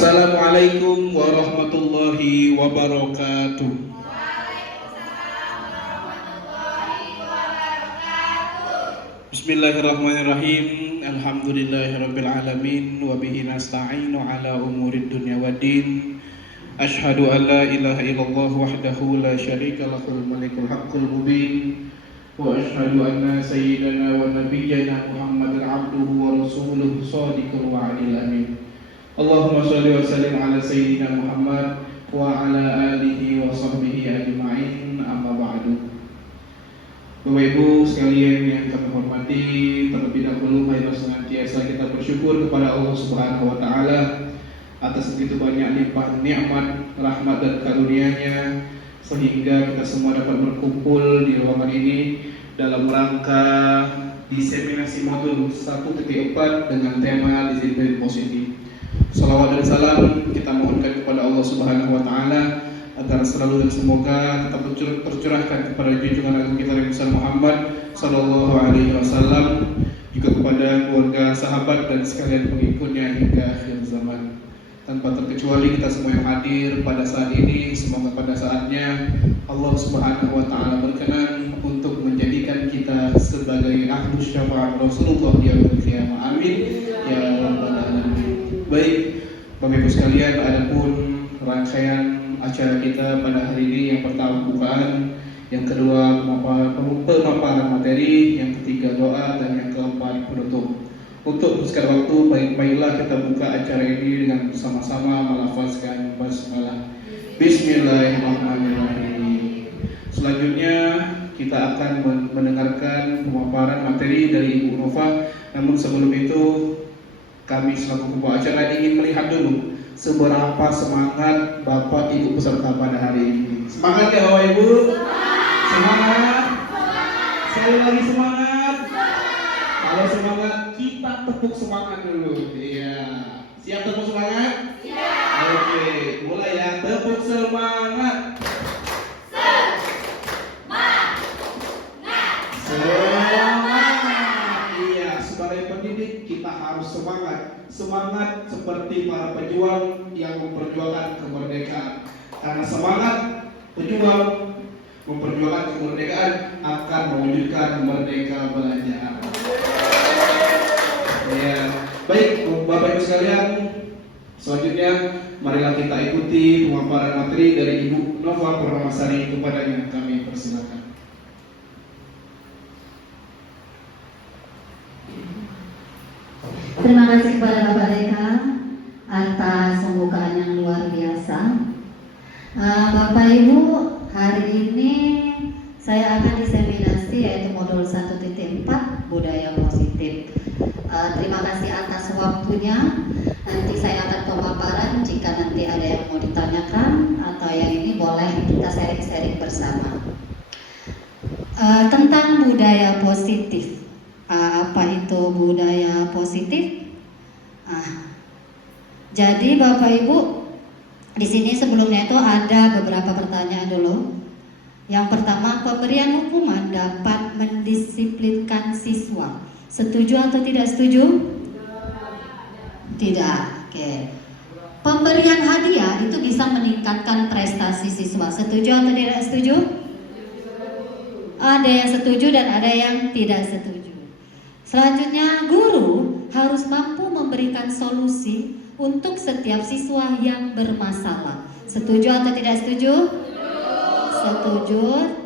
Assalamualaikum warahmatullahi wabarakatuh. Bismillahirrahmanirrahim. Alhamdulillahirabbil alamin wa bihi nasta'inu ala umurid dunya waddin. Asyhadu an la ilaha illallah wahdahu la syarika lahul malikul haqqul mubin. Wa asyhadu anna sayyidana wa nabiyyana Muhammadan abduhu wa rasuluhu shadiqul wa'dil amin. Allahumma shalli wa sallim ala sayyidina Muhammad wa ala alihi wa sahbihi ajma'in, amma ba'du. Bapak Ibu sekalian yang kami hormati, terlebih dahulu marilah senantiasa kita bersyukur kepada Allah Subhanahu wa taala atas begitu banyak limpah nikmat, rahmat dan karunia-Nya sehingga kita semua dapat berkumpul di ruangan ini dalam rangka diseminasi modul 1.4 dengan tema disiplin positif. Salawat dan salam kita mohonkan kepada Allah Subhanahu wa taala agar selalu dan semoga tetap tercurahkan kepada junjungan agung kita Nabi Muhammad sallallahu alaihi wasallam, juga kepada keluarga, sahabat dan sekalian pengikutnya hingga akhir zaman. Tanpa terkecuali kita semua yang hadir pada saat ini, semoga pada saatnya Allah Subhanahu wa taala berkenan untuk menjadikan kita sebagai ahlus syafaat Rasulullah yaumil qiyamah. Amin ya rabbal alamin. Baik, Bapak Ibu sekalian, adapun rangkaian acara kita pada hari ini, yang pertama pembukaan, yang kedua pemaparan materi, yang ketiga doa, dan yang keempat penutup. Untuk sekarang waktu, baiklah kita buka acara ini dengan bersama-sama melafazkan basmalah. Bismillahirrahmanirrahim. Selanjutnya kita akan mendengarkan pemaparan materi dari Ibu Nova. Namun sebelum itu, kami selaku pembawa acara ingin melihat dulu seberapa semangat Bapak Ibu peserta pada hari ini. Semangat ya Bapak Ibu? Semangat? Sekali lagi semangat? Kalau semangat, kita tepuk semangat dulu. Iya. Siap tepuk semangat? Siap. Oke, mulai ya. Tepuk semangat. Kita harus semangat seperti para pejuang yang memperjuangkan kemerdekaan. Karena semangat pejuang memperjuangkan kemerdekaan akan mewujudkan merdeka belajar. Ya, baik Bapak Ibu sekalian, selanjutnya marilah kita ikuti pemaparan materi dari Ibu Nova Purnamasari. Kepadanya kami persilakan. Terima kasih kepada Bapak Reka atas pembukaan yang luar biasa. Bapak Ibu, hari ini saya akan diseminasi yaitu modul 1.4 budaya positif. Terima kasih atas waktunya. Nanti saya akan pemaparan, jika nanti ada yang mau ditanyakan atau yang ini boleh kita sharing-sharing bersama. Tentang budaya positif. Apa itu budaya positif? Jadi Bapak Ibu, di sini sebelumnya itu ada beberapa pertanyaan dulu. Yang pertama, pemberian hukuman dapat mendisiplinkan siswa. Setuju atau tidak setuju? Tidak. Oke. Pemberian hadiah itu bisa meningkatkan prestasi siswa. Setuju atau tidak setuju? Ada yang setuju dan ada yang tidak setuju. Selanjutnya, guru harus mampu memberikan solusi untuk setiap siswa yang bermasalah. Setuju atau tidak setuju? Setuju.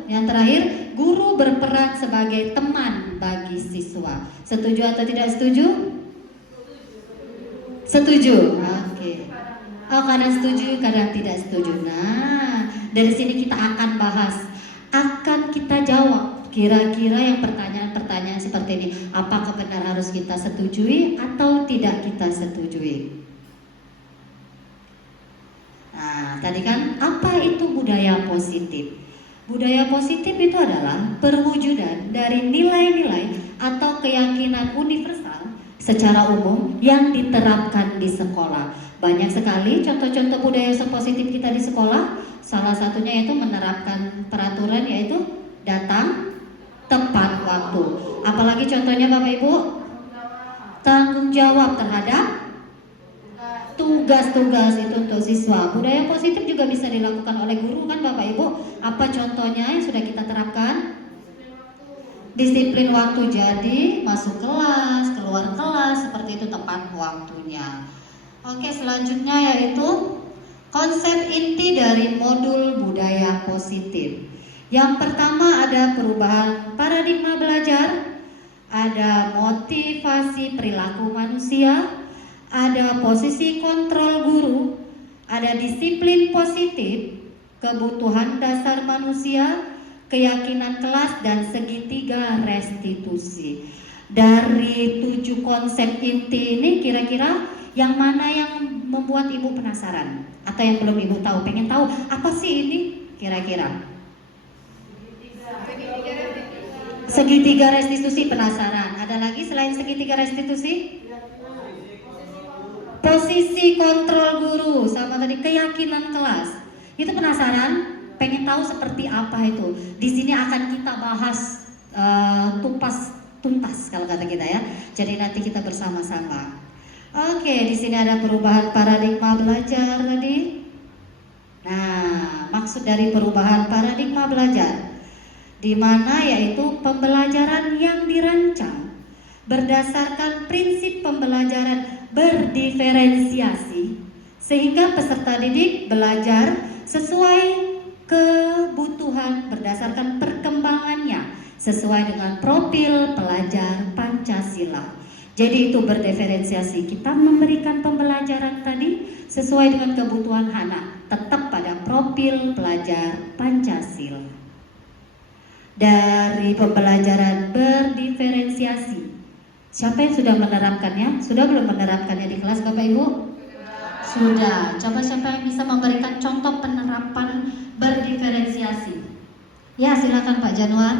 Yang terakhir, guru berperan sebagai teman bagi siswa. Setuju atau tidak setuju? Setuju. Oke. Oh, kadang setuju, kadang tidak setuju. Nah, dari sini kita akan bahas, akan kita jawab kira-kira yang pertanyaan-pertanyaan seperti ini. Apakah benar harus kita setujui atau tidak kita setujui? Nah, tadi kan apa itu budaya positif? Budaya positif itu adalah perwujudan dari nilai-nilai atau keyakinan universal secara umum yang diterapkan di sekolah. Banyak sekali contoh-contoh budaya positif kita di sekolah. Salah satunya yaitu menerapkan peraturan, yaitu datang tepat waktu. Apalagi contohnya Bapak Ibu? Tanggung jawab terhadap tugas-tugas itu untuk siswa. Budaya positif juga bisa dilakukan oleh guru kan Bapak Ibu. Apa contohnya yang sudah kita terapkan? Disiplin waktu, jadi masuk kelas, keluar kelas, seperti itu tepat waktunya. Oke, selanjutnya yaitu konsep inti dari modul budaya positif. Yang pertama ada perubahan paradigma belajar, ada motivasi perilaku manusia, ada posisi kontrol guru, ada disiplin positif, kebutuhan dasar manusia, keyakinan kelas, dan segitiga restitusi. Dari 7 konsep inti ini kira-kira yang mana yang membuat Ibu penasaran? Atau yang belum Ibu tahu, pengen tahu apa sih ini kira-kira? Segitiga restitusi, penasaran. Ada lagi selain segitiga restitusi? Posisi kontrol guru, sama tadi keyakinan kelas. Itu penasaran? Pengen tahu seperti apa itu? Di sini akan kita bahas tuntas kalau kata kita ya. Jadi nanti kita bersama-sama. Oke, di sini ada perubahan paradigma belajar tadi. Nah, maksud dari perubahan paradigma belajar, di mana yaitu pembelajaran yang dirancang berdasarkan prinsip pembelajaran berdiferensiasi, sehingga peserta didik belajar sesuai kebutuhan berdasarkan perkembangannya, sesuai dengan profil pelajar Pancasila. Jadi itu berdiferensiasi, kita memberikan pembelajaran tadi sesuai dengan kebutuhan anak, tetap pada profil pelajar Pancasila. Dari pembelajaran berdiferensiasi, siapa yang sudah menerapkannya? Sudah belum menerapkannya di kelas Bapak Ibu? Sudah. Coba siapa yang bisa memberikan contoh penerapan berdiferensiasi? Ya, silakan Pak Januar.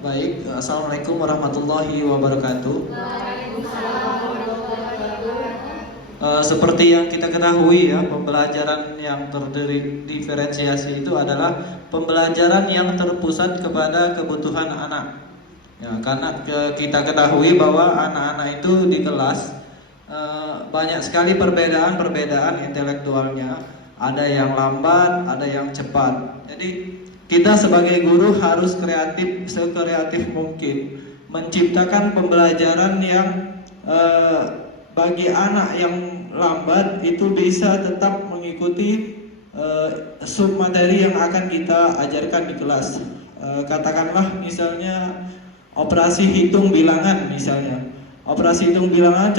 Baik, Assalamualaikum warahmatullahi wabarakatuh. Seperti yang kita ketahui ya, pembelajaran yang terdiferensiasi itu adalah pembelajaran yang terpusat kepada kebutuhan anak. Ya, karena kita ketahui bahwa anak-anak itu di kelas banyak sekali perbedaan intelektualnya. Ada yang lambat, ada yang cepat. Jadi kita sebagai guru harus sekreatif mungkin menciptakan pembelajaran yang bagi anak yang lambat itu bisa tetap mengikuti submateri yang akan kita ajarkan di kelas. Katakanlah misalnya operasi hitung bilangan misalnya. Operasi hitung bilangan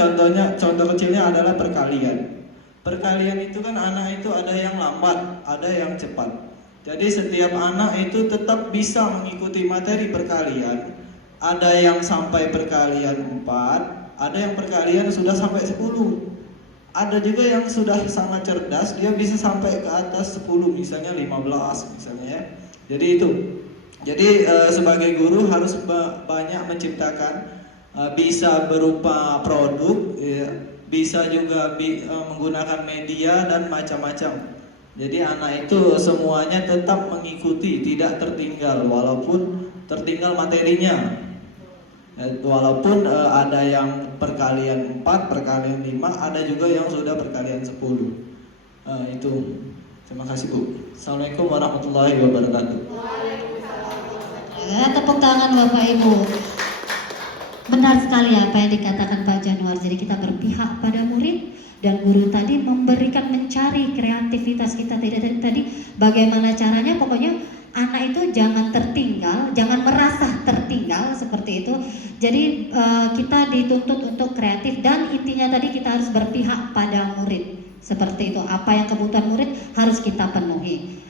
contoh kecilnya adalah perkalian. Perkalian itu kan anak itu ada yang lambat, ada yang cepat. Jadi setiap anak itu tetap bisa mengikuti materi perkalian. Ada yang sampai perkalian 4, ada yang perkalian sudah sampai 10. Ada juga yang sudah sangat cerdas, dia bisa sampai ke atas 10, misalnya 15 misalnya ya. Jadi itu. Jadi sebagai guru harus banyak menciptakan, bisa berupa produk ya, bisa juga menggunakan media dan macam-macam. Jadi anak itu semuanya tetap mengikuti, tidak tertinggal walaupun tertinggal materinya. Walaupun ada yang perkalian 4, perkalian 5, ada juga yang sudah perkalian 10. Itu. Terima kasih Bu. Assalamualaikum warahmatullahi wabarakatuh. Tepuk tangan Bapak Ibu. Benar sekali apa yang dikatakan Pak Januar. Jadi kita berpihak pada murid dan guru tadi memberikan, mencari kreativitas kita tadi bagaimana caranya. Pokoknya anak itu jangan tertinggal, jangan merasa tertinggal seperti itu. Jadi kita dituntut untuk kreatif dan intinya tadi kita harus berpihak pada murid. Seperti itu, apa yang kebutuhan murid harus kita penuhi.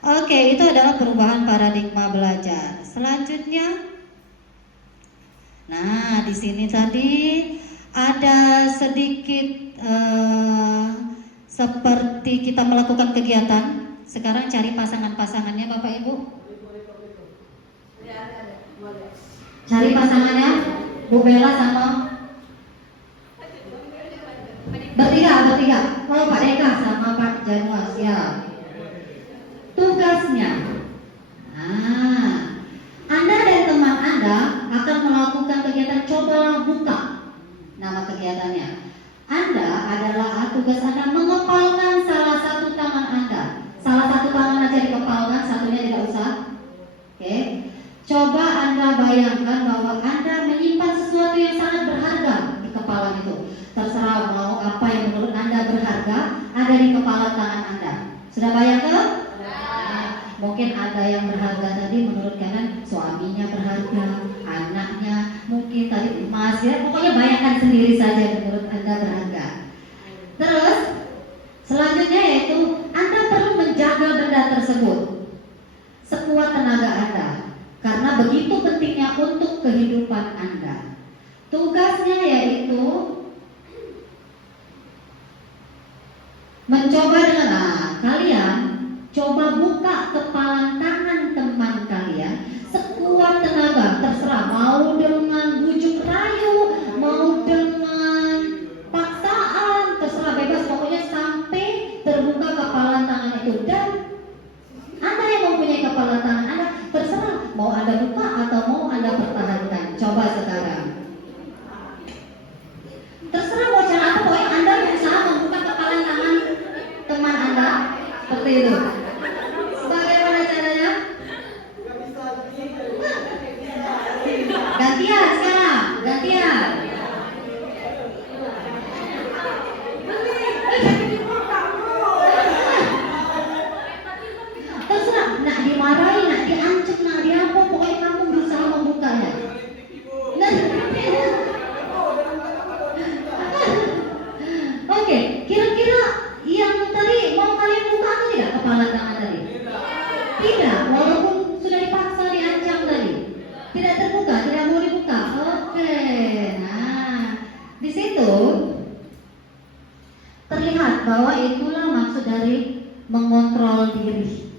Oke, itu adalah perubahan paradigma belajar. Selanjutnya, nah di sini tadi ada sedikit seperti kita melakukan kegiatan. Sekarang cari pasangan-pasangannya Bapak Ibu. Cari pasangannya, Bu Bella sama bertiga. Oh Pak Deka sama Pak Januar siap. Tugasnya, Anda dan teman Anda akan melakukan kegiatan cobalah buka. Nama kegiatannya Coba Anda bayangkan bahwa Anda menyimpan sesuatu yang sangat berharga di kepala itu. Terserah mau apa yang menurut Anda berharga, ada di kepala tangan Anda. Sudah bayangkan? Mungkin ada yang berharga tadi menurut kalian suaminya berharga, anaknya, mungkin tadi emas, ya pokoknya bayangkan sendiri saja menurut Anda berharga. Terus selanjutnya yaitu Anda perlu menjaga benda tersebut sekuat tenaga Anda, karena begitu pentingnya untuk kehidupan Anda. Tugasnya yaitu mencoba dengan kalian coba buka kepalan tangan teman kalian sekuat tenaga, terserah mau dengan bujuk rayu, mau dengan paksaan, terserah bebas, pokoknya sampai terbuka kepalan tangan itu. Dan Anda yang mempunyai kepalan tangan Anda, terserah mau Anda buka atau mau Anda pertahankan. Coba sekarang, terserah mau cara apa, pokoknya Anda berusaha membuka kepalan tangan teman Anda seperti itu. Bagaimana caranya? Gantian sekarang, gantian. Terserah, nak dimarahi, nak diancam, nak diapa, pokoknya kamu berusaha membukanya. Oke, kira-kira yang tadi mau kalian buka atau tidak kepala tangan tadi? Tidak, walaupun sudah dipaksa diancam tadi. Tidak terbuka, tidak mau dibuka. Oke, nah di situ terlihat bahwa itulah maksud dari mengontrol diri.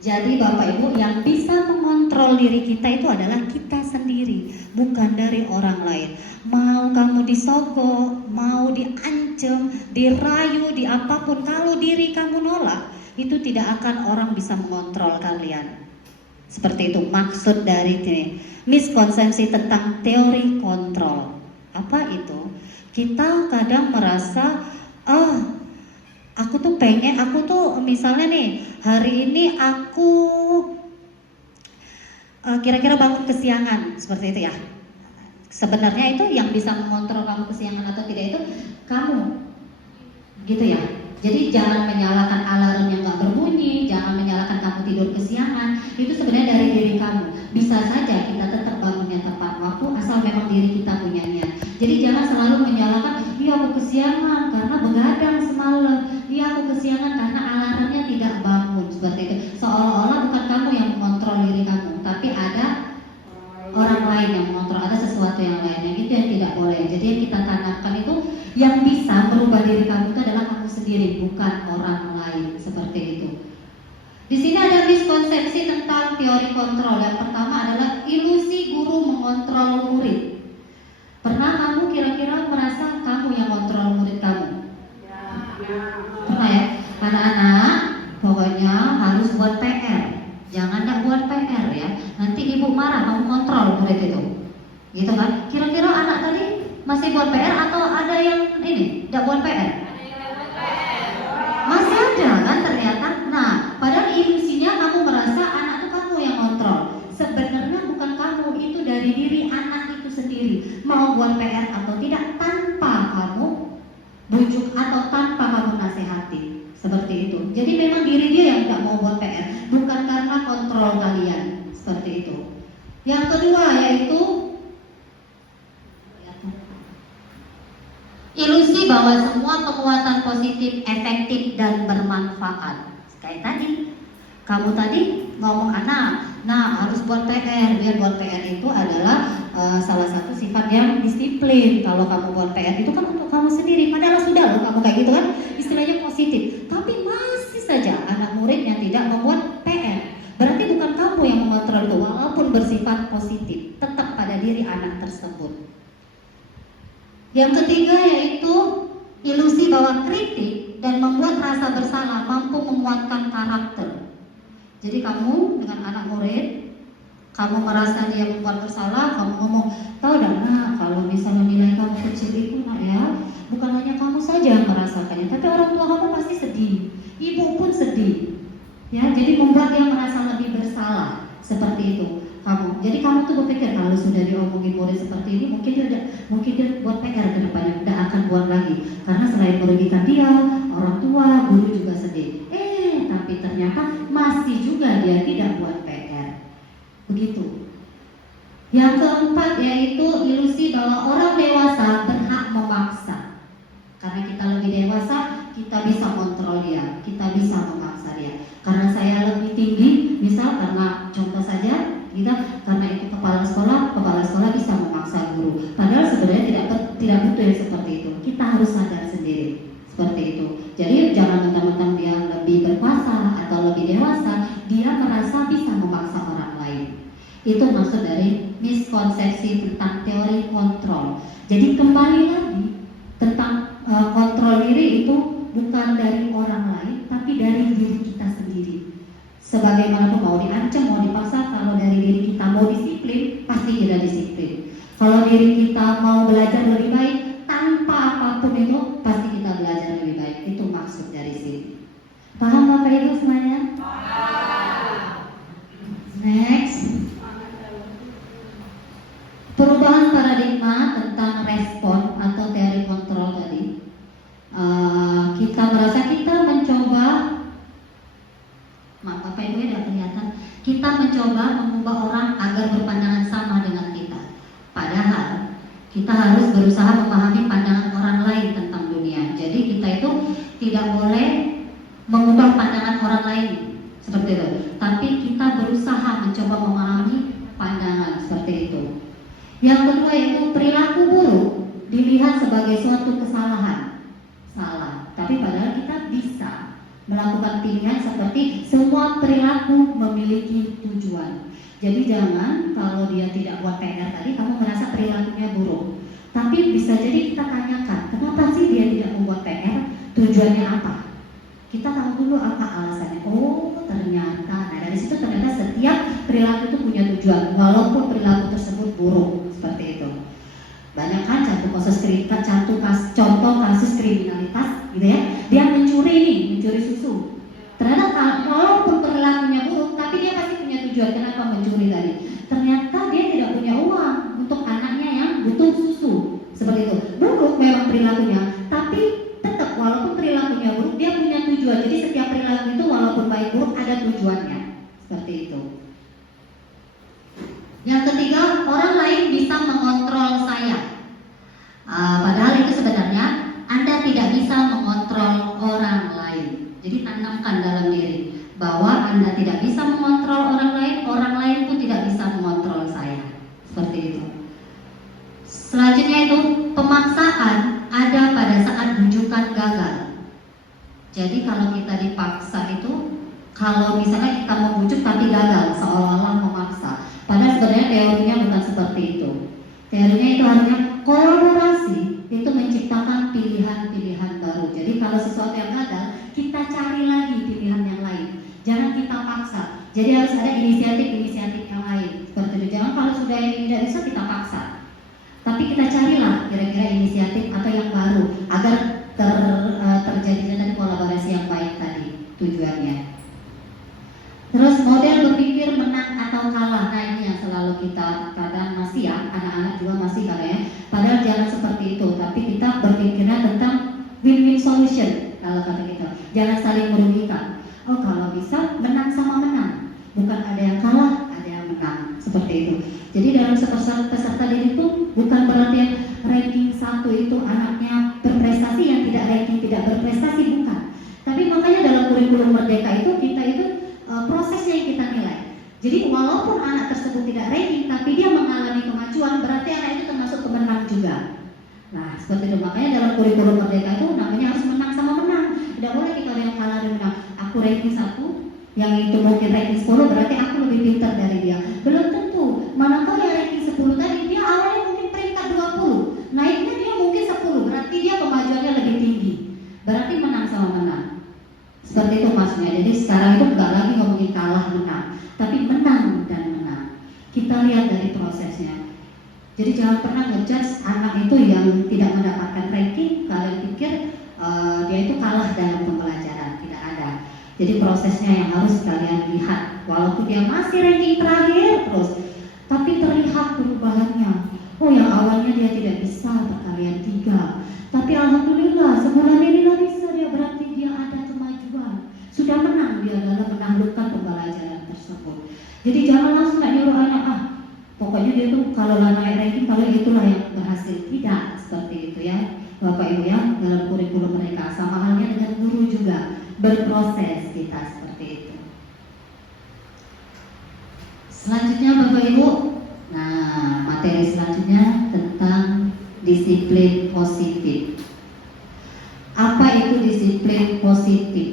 Jadi Bapak Ibu, yang bisa mengontrol diri kita itu adalah kita sendiri, bukan dari orang lain. Mau kamu disogok, mau diancam, dirayu, di apapun, kalau diri kamu nolak, itu tidak akan orang bisa mengontrol kalian. Seperti itu maksud dari ini. Miskonsepsi tentang teori kontrol. Apa itu? Kita kadang merasa, aku tuh pengen, aku tuh misalnya nih, hari ini aku kira-kira bangun kesiangan, seperti itu ya. Sebenarnya itu yang bisa mengontrol kamu kesiangan atau tidak itu kamu, gitu ya. Jadi jangan menyalakan alarm yang gak berbunyi, jangan menyalakan kamu tidur kesiangan. Itu sebenarnya dari diri kamu. Bisa saja kita tetap bangunnya tepat waktu, asal memang diri kita punya niat. Jadi jangan selalu menyalakan, iya aku kesiangan karena begadang semalam, iya aku kesiangan karena alarmnya tidak bangun, seperti itu. Seolah-olah bukan kamu yang mengontrol diri kamu, tapi ada orang lain yang mengontrol, ada sesuatu yang lain. Yang itu yang tidak boleh. Jadi yang kita tanamkan itu, yang bisa merubah diri kamu itu adalah kamu sendiri, bukan orang lain, seperti itu. Di sini ada miskonsepsi tentang teori kontrol. Yang pertama adalah ilusi guru mengontrol murid. Pernah kamu kira-kira merasa kamu yang kontrol murid kamu? Pernah ya? Anak-anak, pokoknya harus buat PR. Jangan gak buat PR ya. Nanti ibu marah, kamu kontrol murid itu. Gitu kan? Kira-kira anak tadi masih buat PR atau ada yang ini gak buat PR? Masih ada kan ternyata. Nah, padahal ilusinya kamu merasa anak itu kamu yang kontrol. Sebenarnya bukan kamu, itu dari diri anak itu sendiri. Mau buat PR atau tidak, tanpa kamu bujuk atau tanpa kamu nasihati, seperti itu. Jadi memang diri dia yang tidak mau buat PR, bukan karena kontrol kalian, seperti itu. Yang kedua yaitu ilusi bahwa semua kekuatan positif efektif dan bermanfaat. Kayak tadi, kamu tadi ngomong anak, nah harus buat PR. Biar buat PR itu adalah salah satu sifat yang disiplin. Kalau kamu buat PR itu kan untuk kamu sendiri. Padahal sudah loh kamu kayak gitu kan, istilahnya positif. Tapi masih saja anak murid yang tidak membuat PR. Berarti bukan kamu yang mengontrol itu, walaupun bersifat positif, tetap pada diri anak tersebut. Yang ketiga yaitu ilusi bahwa kritik dan membuat rasa bersalah mampu menguatkan karakter. Jadi kamu dengan anak murid, kamu merasa dia membuat bersalah, kamu ngomong, tahu dah nak, kalau misalnya nilai kamu kecil itu nak ya, bukan hanya kamu saja yang merasakannya, tapi orang tua kamu pasti sedih, ibu pun sedih. Ya, jadi membuat dia merasa lebih bersalah, seperti itu. kamu. Jadi kamu tuh berpikir kalau sudah diomongin murid seperti ini, mungkin dia buat PR ke depannya, tidak akan buat lagi. Karena selain merugikan dia, orang tua, guru juga sedih. Tapi ternyata masih juga dia tidak buat PR. Begitu. Yang keempat yaitu ilusi bahwa orang dewasa berhak memaksa. Karena kita lebih dewasa, kita bisa kontrol dia, kita bisa memaksa dia. Karena saya lebih tinggi, misal karena contoh saja, karena itu kepala sekolah bisa memaksa guru. Padahal sebenarnya tidak butuh yang seperti itu. Kita harus sadar sendiri seperti itu. Jadi jangan mentang-mentang dia lebih berkuasa atau lebih dewasa, dia merasa bisa memaksa orang lain. Itu maksud dari miskonsepsi tentang teori kontrol. Jadi kembali lagi tentang kontrol diri itu bukan dari orang lain, tapi dari diri kita sendiri. Sebagaimanapun mau diancam, mau dipaksa, kalau dari diri kita mau disiplin, pasti kita disiplin. Kalau diri kita mau belajar lebih baik, tanpa apapun itu, pasti kita belajar lebih baik. Itu maksud dari sini. Paham Bapak Ibu semuanya? Next. Perubahan paradigma tentang respon atau teori kontrol tadi. Kita merasa kita mencoba, maaf Bapak Ibu tidak kelihatan, kita mencoba mengubah orang agar berpandangan sama dengan kita. Padahal kita harus berusaha memahami pandangan orang lain tentang dunia. Jadi kita itu tidak boleh mengubah pandangan orang lain seperti itu, tapi kita berusaha mencoba memahami pandangan seperti itu. Yang kedua itu perilaku buruk dilihat sebagai suatu kesalahan, salah. Tapi padahal kita bisa melakukan pilihan seperti semua perilaku memiliki tujuan. Jadi jangan kalau dia tidak buat PR tadi kamu merasa perilakunya buruk. Tapi bisa jadi kita tanyakan, kenapa sih dia tidak membuat PR? Tujuannya apa? Kita tahu dulu apa alasannya. Oh ternyata, nah dari situ ternyata setiap perilaku itu punya tujuan, walaupun perilaku tersebut buruk seperti itu. Banyak kan contoh kasus kriminalitas gitu ya. Dia mencuri susu. Ternyata walaupun perilakunya buruk, tapi dia pasti punya tujuan kenapa mencuri tadi. Ternyata dia tidak punya uang untuk anaknya yang butuh susu. Seperti itu. Buruk memang perilakunya, tapi tetap walaupun perilakunya buruk, dia punya tujuan. Jadi setiap perilaku itu walaupun baik buruk ada tujuannya. Seperti itu. Yang ketiga, orang lain bisa mengontrol saya. Padahal itu sebenarnya Anda tidak bisa mengontrol orang lain. Jadi tanamkan dalam diri bahwa Anda tidak bisa mengontrol orang lain pun tidak bisa mengontrol saya. Seperti itu. Selanjutnya itu pemaksaan ada pada saat bujukan gagal. Jadi kalau kita dipaksa itu, kalau misalnya kita membujuk tapi gagal, seolah-olah memaksa. Padahal sebenarnya teorinya bukan seperti itu. Teorinya itu harusnya kolaborasi, itu menciptakan pilihan-pilihan baru. Jadi kalau sesuatu yang gagal, kita cari lagi pilihan yang lain. Jangan kita paksa. Jadi harus ada inisiatif-inisiatif yang lain. Seperti itu. Jangan kalau sudah yang tidak bisa kita paksa. Tapi kita carilah kira-kira inisiatif atau yang baru agar terjadinya tadi kolaborasi yang baik tadi tujuannya. Terus model berpikir menang atau kalah. Nah ini yang selalu kita kadang masih ya, anak-anak juga masih ya. Padahal jangan seperti itu, tapi kita berpikirnya tentang win-win solution kalau kata kita. Jangan saling merugikan. Oh kalau bisa menang sama menang, bukan ada yang kalah, ada yang menang. Seperti itu. Jadi dalam peserta didik itu bukan berarti yang ranking 1 itu anaknya berprestasi, yang tidak ranking tidak berprestasi, bukan. Tapi makanya dalam kurikulum Merdeka itu kita itu prosesnya yang kita nilai. Jadi walaupun anak tersebut tidak ranking, tapi dia mengalami kemajuan, berarti anak itu termasuk pemenang juga. Nah seperti itu, makanya dalam kurikulum Merdeka itu namanya harus menang sama menang. Tidak boleh kita ada yang kalah dan menang. Aku ranking 1, yang itu mungkin ranking 10, berarti aku lebih pintar dari dia. Belum tentu. Manakala yang ranking 10 tadi, dia awalnya mungkin peringkat 20, naiknya dia mungkin 10, berarti dia kemajuannya lebih tinggi. Berarti menang sama menang. Seperti itu maksudnya. Jadi sekarang itu enggak lagi ngomongin kalah menang, tapi menang dan menang. Kita lihat dari prosesnya. Jadi jangan pernah ngejudge anak itu yang tidak mendapatkan ranking. Kalian pikir dia itu kalah dalam pembelajaran, tidak ada. Jadi prosesnya yang harus kalian lihat. Walaupun dia masih ranking terakhir terus, tapi terlihat perubahannya. Oh, yang awalnya dia tidak bisa perkalian 3, tapi alhamdulillah sebulan inilah bisa dia, berarti dia ada kemajuan. Sudah menang dia dalam menaklukkan pembelajaran tersebut. Jadi jangan langsung nak nyuruh anak, pokoknya dia tuh kalau naik ranking kalau itulah yang berhasil. Tidak seperti itu ya Bapak Ibu ya, dalam kurikulum mereka. Sama halnya dengan guru juga, berproses kita seperti itu. Selanjutnya Bapak Ibu, nah materi selanjutnya tentang disiplin positif. Apa itu disiplin positif?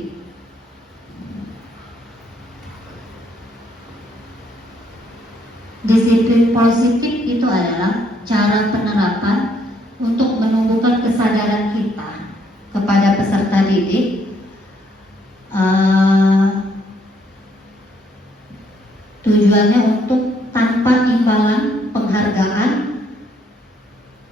Disiplin positif itu adalah cara penerapan untuk menumbuhkan kesadaran kita kepada peserta didik, tujuannya untuk tanpa imbalan, penghargaan,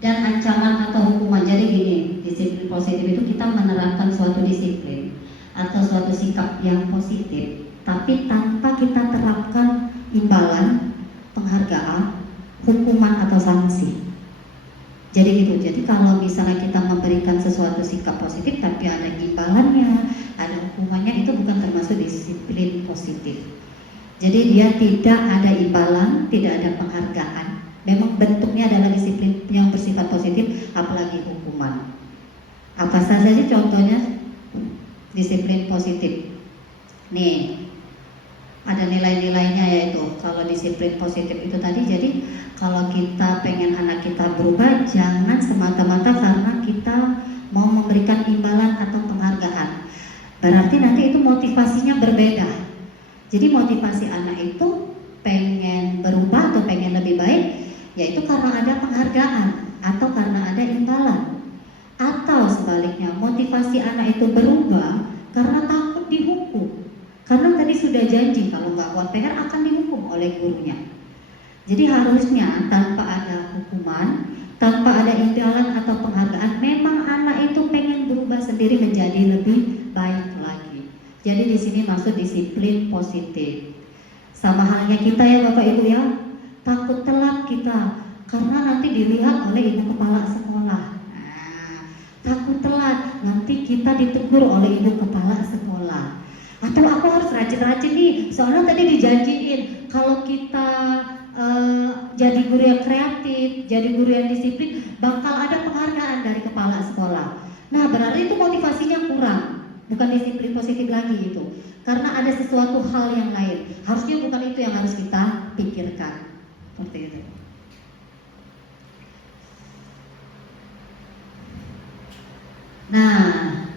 dan ancaman atau hukuman. Jadi gini, disiplin positif itu kita menerapkan suatu disiplin atau suatu sikap yang positif, tapi tanpa kita terapkan imbalan, penghargaan, hukuman atau sanksi. Jadi gitu. Jadi kalau misalnya kita memberikan sesuatu sikap positif tapi ada imbalannya, ada hukumannya, itu bukan termasuk disiplin positif. Jadi dia tidak ada imbalan, tidak ada penghargaan. Memang bentuknya adalah disiplin yang bersifat positif, apalagi hukuman. Apa saja sih contohnya disiplin positif? Nih, ada nilai-nilainya, yaitu kalau disiplin positif itu tadi, jadi kalau kita pengen anak kita berubah, jangan semata-mata karena kita mau memberikan imbalan atau penghargaan. Berarti nanti itu motivasinya berbeda. Jadi motivasi anak itu pengen berubah atau pengen lebih baik, yaitu karena ada penghargaan atau karena ada imbalan. Atau sebaliknya, motivasi anak itu berubah karena takut dihukum. Karena tadi sudah janji kalau nggak buat PR akan dihukum oleh gurunya. Jadi harusnya tanpa ada hukuman, tanpa ada imbalan atau penghargaan, memang anak itu pengen berubah sendiri menjadi lebih baik lagi. Jadi di sini maksud disiplin positif. Sama halnya kita ya Bapak Ibu ya, takut telat kita karena nanti dilihat oleh ibu kepala sekolah. Takut telat nanti kita ditegur oleh ibu kepala sekolah. Atau aku harus rajin-rajin nih, soalnya tadi dijanjiin kalau kita jadi guru yang kreatif, jadi guru yang disiplin, bakal ada penghargaan dari kepala sekolah. Nah berarti itu motivasinya kurang, bukan disiplin positif lagi itu, karena ada sesuatu hal yang lain. Harusnya bukan itu yang harus kita pikirkan, seperti itu. Nah,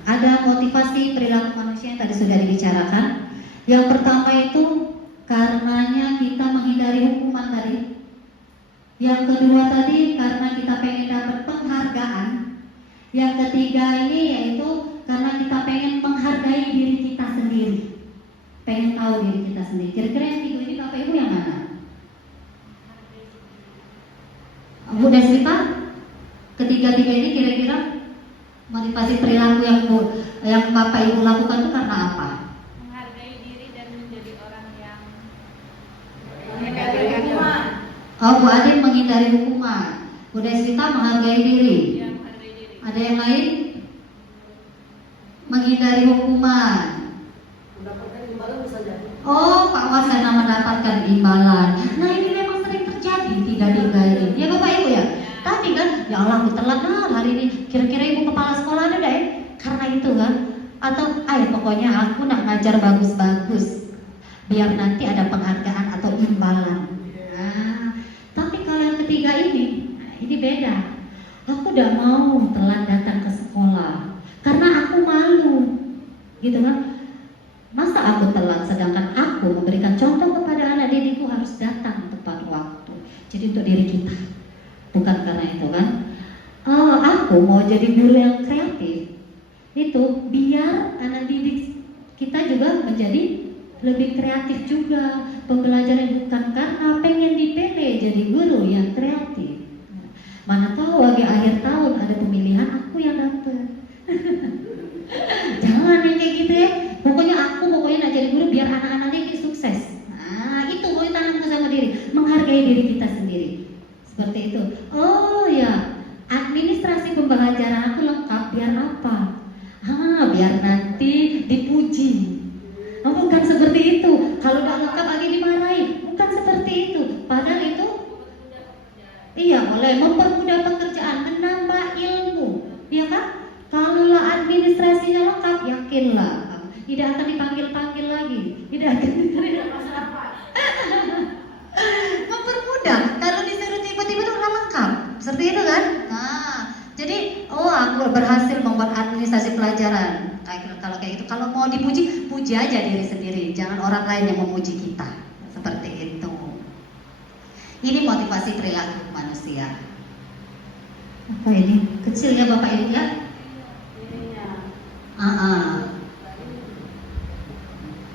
ada motivasi perilaku manusia yang tadi sudah dibicarakan. Yang pertama itu karenanya kita menghindari hukuman tadi. Yang kedua tadi karena kita pengen dapat penghargaan. Yang ketiga ini yaitu karena kita pengen menghargai diri kita sendiri, pengen tahu diri kita sendiri. Kira-kira yang tiga ini Bapak Ibu yang mana? Bu Desrita, ketiga-tiga ini kira-kira motivasi perilaku yang Bapak Ibu lakukan itu karena apa? Menghargai diri dan menjadi orang yang menghindari hukuman. Oh, Bu Adin menghindari hukuman. Bu Desrita menghargai diri. Ya, menghargai diri. Ada yang lain? Menghindari hukuman. Mendapatkan imbalan bisa jadi. Oh, Pak Wasana mendapatkan imbalan. Nah ini memang sering terjadi tiga-tiga ini. Ya Bapak Ibu ya. Tadi kan, ya Allah aku telat hari ini. Kira-kira ibu kepala sekolah ada deh. Karena itu kan. Atau, pokoknya aku nak ngajar bagus-bagus. Biar nanti ada penghargaan atau imbalan. Nah, tapi kalau yang ketiga ini beda. Aku udah mau telat datang ke sekolah karena aku malu, gitu kan? Masa aku telat sedangkan aku memberikan contoh kepada anak didikku harus datang tepat waktu. Jadi untuk diri kita, bukan karena itu kan? Aku mau jadi guru yang kreatif, itu biar anak didik kita juga menjadi lebih kreatif juga. Pembelajaran bukan karena pengen dipilih jadi guru yang kreatif. Mana tahu lagi akhir tahun ada pemilihan aku yang dapet. Jangan yang kayak gitu ya. Pokoknya nak jadi guru biar anak-anaknya ini sukses. Nah itu mau ditanamkan sama diri, menghargai diri kita kalau nggak lengkap lagi dimarahin. Bukan seperti itu. Padahal itu iya boleh mempermudah pekerjaan, menambah ilmu, ya kan? Kalau administrasinya lengkap, yakinlah tidak akan dipanggil-panggil lagi, tidak akan mempermudah. Kalau disuruh tiba-tiba itu udah lengkap, seperti itu kan? Nah, jadi aku berhasil membuat administrasi pelajaran. Kalau kayak gitu, kalau mau dipuji, puji aja diri sendiri, jangan orang lain yang memuji kita, seperti itu. Ini motivasi perilaku manusia. Apa ini? Kecil ya Bapak Ibu ya?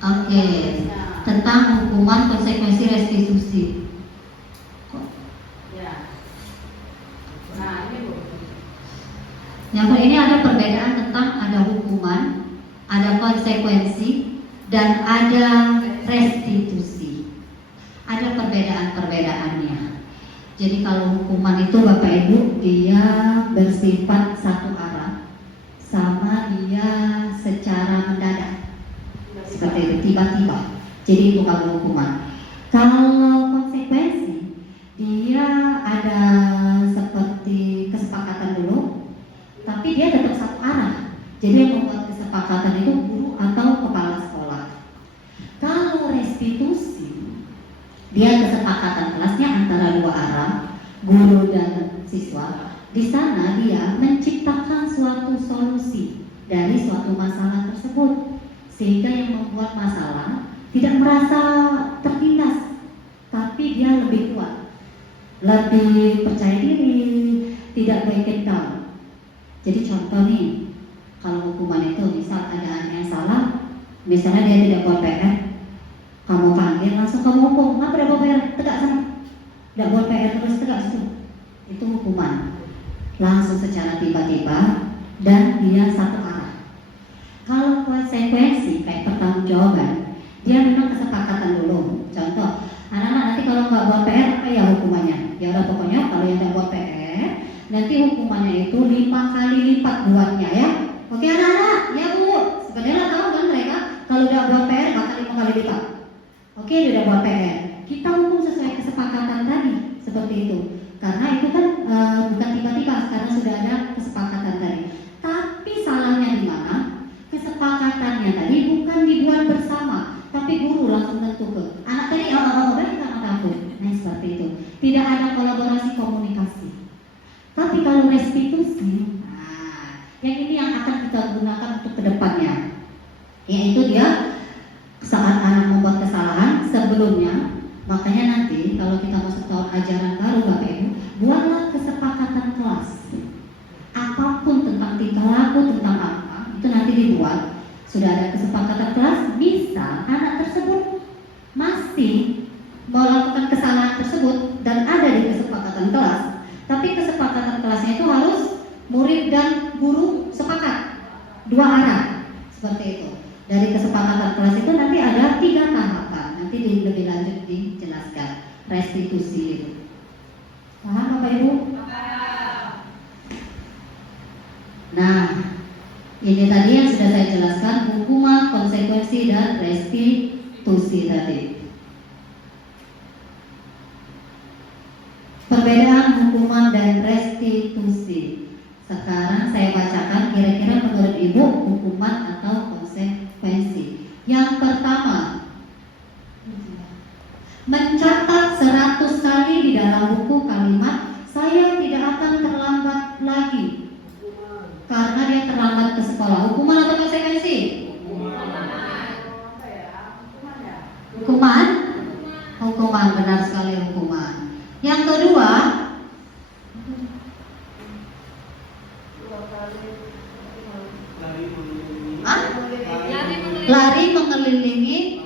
Oke. Tentang hukuman, konsekuensi, restitusi. Yang ini ada perbedaan tentang ada hukuman, ada konsekuensi, dan ada restitusi. Ada perbedaan-perbedaannya. Jadi kalau hukuman itu Bapak Ibu dia bersifat satu arah, sama dia secara mendadak, seperti itu tiba-tiba. Jadi itu kalau hukuman. Kalau konsekuensi dia ada seperti kesepakatan dulu, tapi dia tetap satu arah. Jadi yang membuat kesepakatan itu guru atau kepala sekolah. Kalau restitusi dia kesepakatan kelasnya antara dua arah, guru dan siswa. Di sana dia menciptakan suatu solusi dari suatu masalah tersebut, sehingga yang membuat masalah tidak merasa tertindas, tapi dia lebih kuat, lebih percaya diri, tidak bikin down. Jadi contoh nih, kalau hukuman itu misal ada anak yang salah, misalnya dia tidak buat PR, kamu panggil langsung kamu hukum, kenapa tidak buat PR, tegak sana, tidak buat PR terus tegak situ, itu hukuman, langsung secara tiba-tiba dan dia satu arah. Kalau konsekuensi kayak pertanggungjawaban, dia memang kesepakatan dulu. Contoh, anak-anak nanti kalau nggak buat PR apa ya hukumannya? Ya udah pokoknya kalau yang nggak buat PR, nanti hukumannya itu 5 kali lipat buatnya ya. Oke anak-anak, ya Bu. Sebenarnya tahu kan mereka kalau udah buat PR bakal 5 kali lipat. Oke, dia udah buat PR. Kita hukum sesuai kesepakatan tadi, seperti itu. Karena itu kan bukan tiba-tiba, karena sudah ada kesepakatan tadi. Tapi salahnya di mana? Kesepakatannya tadi bukan dibuat bersama, tapi guru langsung tentukan. Anak tadi udah kita takut. Nah seperti itu. Tidak ada kolaborasi komunikasi. Tapi kalau restitusi, yang ini yang akan kita gunakan untuk kedepannya, yaitu dia saat anak membuat kesalahan sebelumnya. Makanya nanti kalau kita masuk tahun ajaran baru Bapak Ibu, buatlah kesepakatan kelas. Apapun tentang tingkah laku, tentang apa, itu nanti dibuat. Sudah ada kesepakatan kelas, bisa anak tersebut masih melakukan kesalahan tersebut dan ada di kesepakatan kelas. Tapi kesepakatan kelasnya itu harus murid dan guru sepakat, dua arah, seperti itu. Dari kesepakatan kelas itu nanti ada 3 tahapan. Nanti lebih lanjut dijelaskan restitusi itu. Paham Bapak Ibu? Nah, ini tadi yang sudah saya jelaskan, hukuman, konsekuensi, dan restitusi tadi. Perbedaan hukuman dan restitusi. Sekarang saya bacakan kira-kira menurut Ibu hukuman atau konsekuensi. Yang pertama, mencatat 100 kali di dalam buku kalimat saya tidak akan terlambat lagi karena dia terlambat ke sekolah. Hukuman atau konsekuensi? Hukuman? Hukuman, benar sekali hukuman. Yang kedua, lari mengelilingi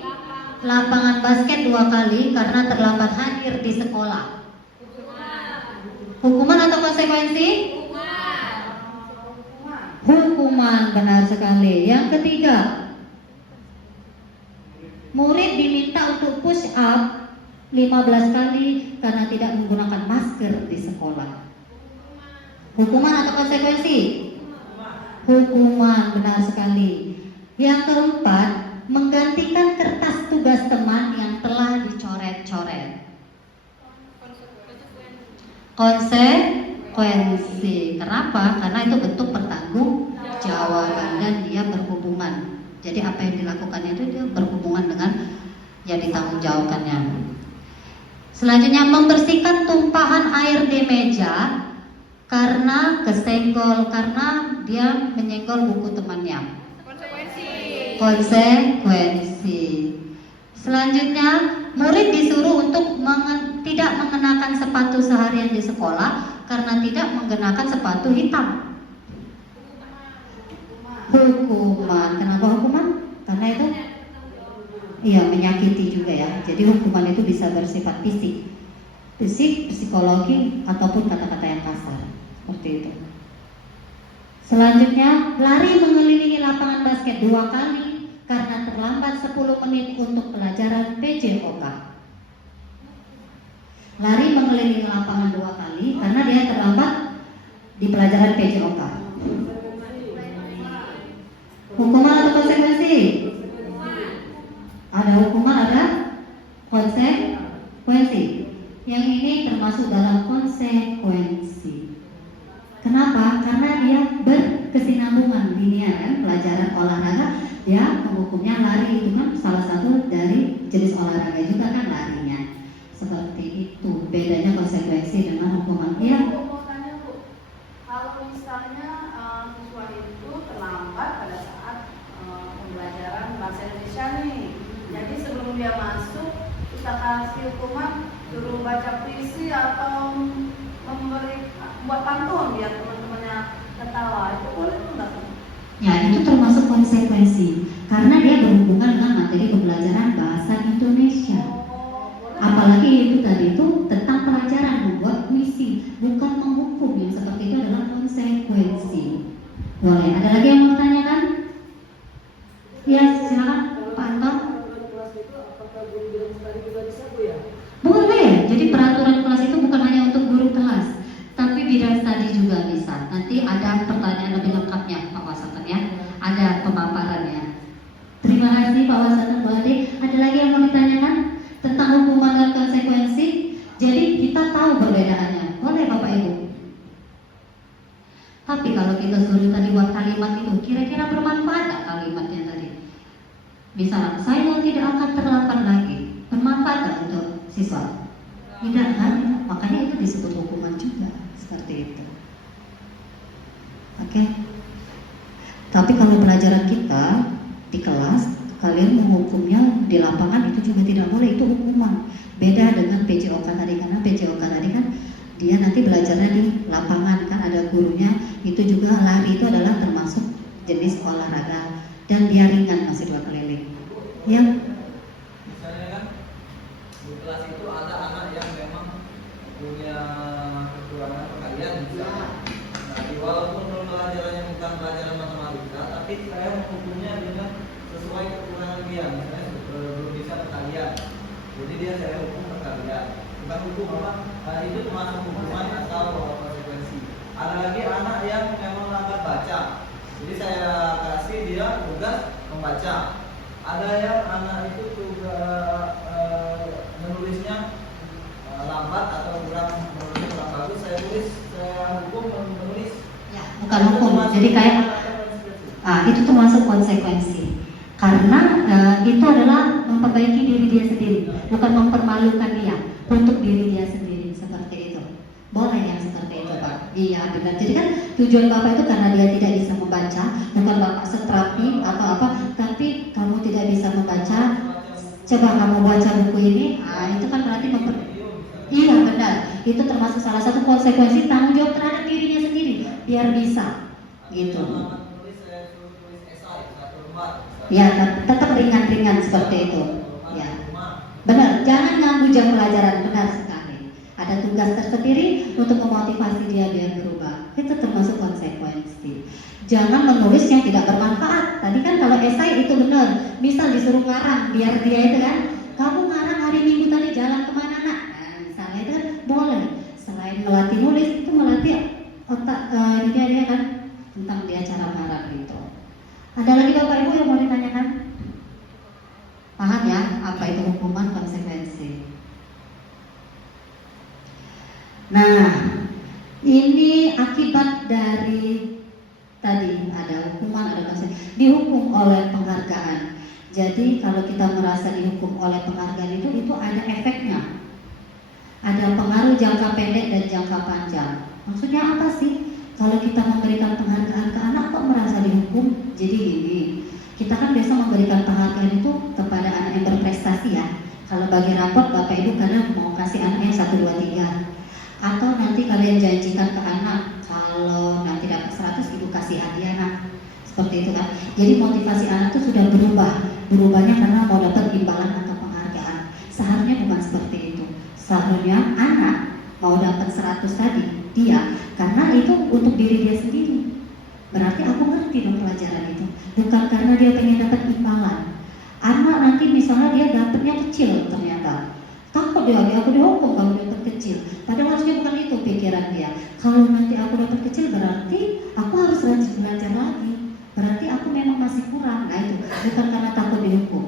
lapangan basket 2 kali karena terlambat hadir di sekolah. Hukuman atau konsekuensi? Hukuman, benar sekali. Yang ketiga, murid diminta untuk push up 15 kali karena tidak menggunakan masker di sekolah. Hukuman atau konsekuensi? Hukuman, benar sekali. Yang keempat, menggantikan kertas tugas teman konsekuensi. Kenapa? Karena itu bentuk pertanggungjawaban dan dia berhubungan. Jadi apa yang dilakukannya itu dia berhubungan dengan yang ditanggungjawabkannya. Selanjutnya, membersihkan tumpahan air di meja karena kesenggol, karena dia menyenggol buku temannya. Konsekuensi. Selanjutnya, murid disuruh untuk tidak mengenakan sepatu seharian di sekolah karena tidak mengenakan sepatu hitam. Hukuman. Kenapa hukuman? Karena itu menyakiti juga ya. Jadi hukuman itu bisa bersifat fisik, psikologi, ataupun kata-kata yang kasar. Seperti itu. Selanjutnya, lari mengelilingi lapangan basket 2 kali karena terlambat 10 menit untuk pelajaran PJOK. Lari mengelilingi lapangan 2 kali karena dia terlambat di pelajaran PJOK. Hukuman atau konsekuensi? Ada hukuman, ada konsekuensi. Yang ini termasuk dalam konsekuensi. Kenapa? Karena dia berkesinambungan linear kan, pelajaran olahraga dia hukumnya lari, itu kan salah satu dari jenis olahraga juga kan larinya. Seperti itu bedanya konsekuensi dengan hukuman. Ya. Aku mau tanya Bu, kalau misalnya siswa itu terlambat pada saat pembelajaran bahasa Indonesia nih, jadi sebelum dia masuk kita kasih hukuman suruh baca puisi atau buat pantun biar teman-temannya ketawa, itu boleh enggak? Ya, itu termasuk konsekuensi karena dia berhubungan dengan materi pembelajaran bahasa Indonesia. Apalagi itu tadi itu tentang pelajaran, membuat puisi, bukan menghukum. Yang seperti itu adalah konsekuensi. Boleh. Ada lagi yang mau tanyakan? Ya, silakan Pak Anton. Boleh. Jadi peraturan kelas itu bukan hanya untuk guru kelas, tapi bidang studi juga bisa. Nanti ada pertanyaan lebih lengkapnya Pak Wasatan ya. Ada pemaparannya. Terima kasih Pak Wasatan, Bu Ade. Ada lagi yang mau ditanyakan tentang hukuman dan konsekuensi? Jadi kita tahu perbedaannya. Boleh Bapak Ibu. Tapi kalau kita suruh tadi buat kalimat itu, kira-kira bermanfaat tak kalimatnya tadi? Misalnya, saya tidak akan terlambat lagi. Bermanfaat tak untuk siswa? Tidak kan? Makanya itu disebut hukuman juga. Seperti itu. Oke. Tapi kalau pelajaran kita di kelas, kalian menghukumnya di lapangan itu juga tidak boleh, itu hukuman. Beda dengan PJOK tadi, karena PJOK tadi kan dia nanti belajarnya di lapangan kan, ada gurunya. Itu juga lari itu adalah termasuk jenis olahraga dan dia ringan, masih 2 keliling. Ya. Misalnya kan di kelas itu ada anak yang memang punya kekurangan perkalian misalnya. Nah, walaupun pelajarannya bukan pelajaran matematika, tapi saya menghukumnya dengan sesuai kekurangan dia. Misalnya belum bisa perkalian, jadi dia saya hukum perkalian. Bukan hukum apa? Itu termasuk hukuman atau konsekuensi. Ada lagi anak yang memang lambat baca, jadi saya kasih dia tugas membaca. Ada yang anak itu juga menulisnya lambat atau menulisnya kurang bagus, saya hukum menulis. Ya, bukan hukum. Jadi kayak itu termasuk konsekuensi. Karena itu adalah memperbaiki diri dia sendiri, bukan mempermalukan dia, untuk diri dia sendiri, seperti itu. Boleh yang seperti itu Pak? Iya benar. Jadi kan tujuan Bapak itu karena dia tidak bisa membaca, bukan Bapak seterapi atau apa, tapi kamu tidak bisa membaca, coba kamu baca buku ini, itu kan berarti iya benar. Itu termasuk salah satu konsekuensi tanggung jawab terhadap dirinya sendiri, biar bisa, gitu. Ya, tetap ringan-ringan seperti itu. Ya, benar. Jangan ganggu jam pelajaran, benar sekali. Ada tugas tersendiri untuk memotivasi dia biar berubah. Itu termasuk konsekuensi. Jangan menulis yang tidak bermanfaat. Tadi kan kalau esai itu benar. Misal disuruh ngarang, biar dia itu kan, kamu ngarang hari Minggu tadi jalan kemana nak? Nah, misalnya itu kan boleh. Selain melatih nulis, itu melatih otak dia kan tentang dia cara ngarang gitu. Ada lagi Bapak Ibu yang mau ditanyakan? Paham ya apa itu hukuman konsekuensi? Nah, ini akibat dari tadi ada hukuman, ada konsekuensi, dihukum oleh penghargaan. Jadi kalau kita merasa dihukum oleh penghargaan itu ada efeknya. Ada pengaruh jangka pendek dan jangka panjang. Maksudnya apa sih? Kalau kita memberikan penghargaan ke anak kok merasa dihukum? Jadi gini, kita kan biasa memberikan penghargaan itu kepada anak yang berprestasi ya. Kalau bagi raport Bapak Ibu kadang mau kasih anaknya 1, 2, 3. Atau nanti kalian janjikan ke anak, kalau nanti dapat 100 Ibu kasih hadiah nak. Seperti itu kan. Jadi motivasi anak itu sudah berubah. Berubahnya karena mau dapat imbalan atau penghargaan. Seharusnya bukan seperti itu. Seharusnya anak mau dapat 100 tadi, dia, karena itu untuk diri dia sendiri. Berarti aku ngerti dong pelajaran itu. Bukan karena dia pengen dapat imbalan. Anak nanti misalnya dia dapatnya kecil ternyata. Takut dia, aku dihukum kalau dapat kecil. Padahal harusnya bukan itu pikiran dia. Kalau nanti aku dapat kecil berarti aku harus rajin belajar lagi. Berarti aku memang masih kurang. Nah itu, bukan karena takut dihukum.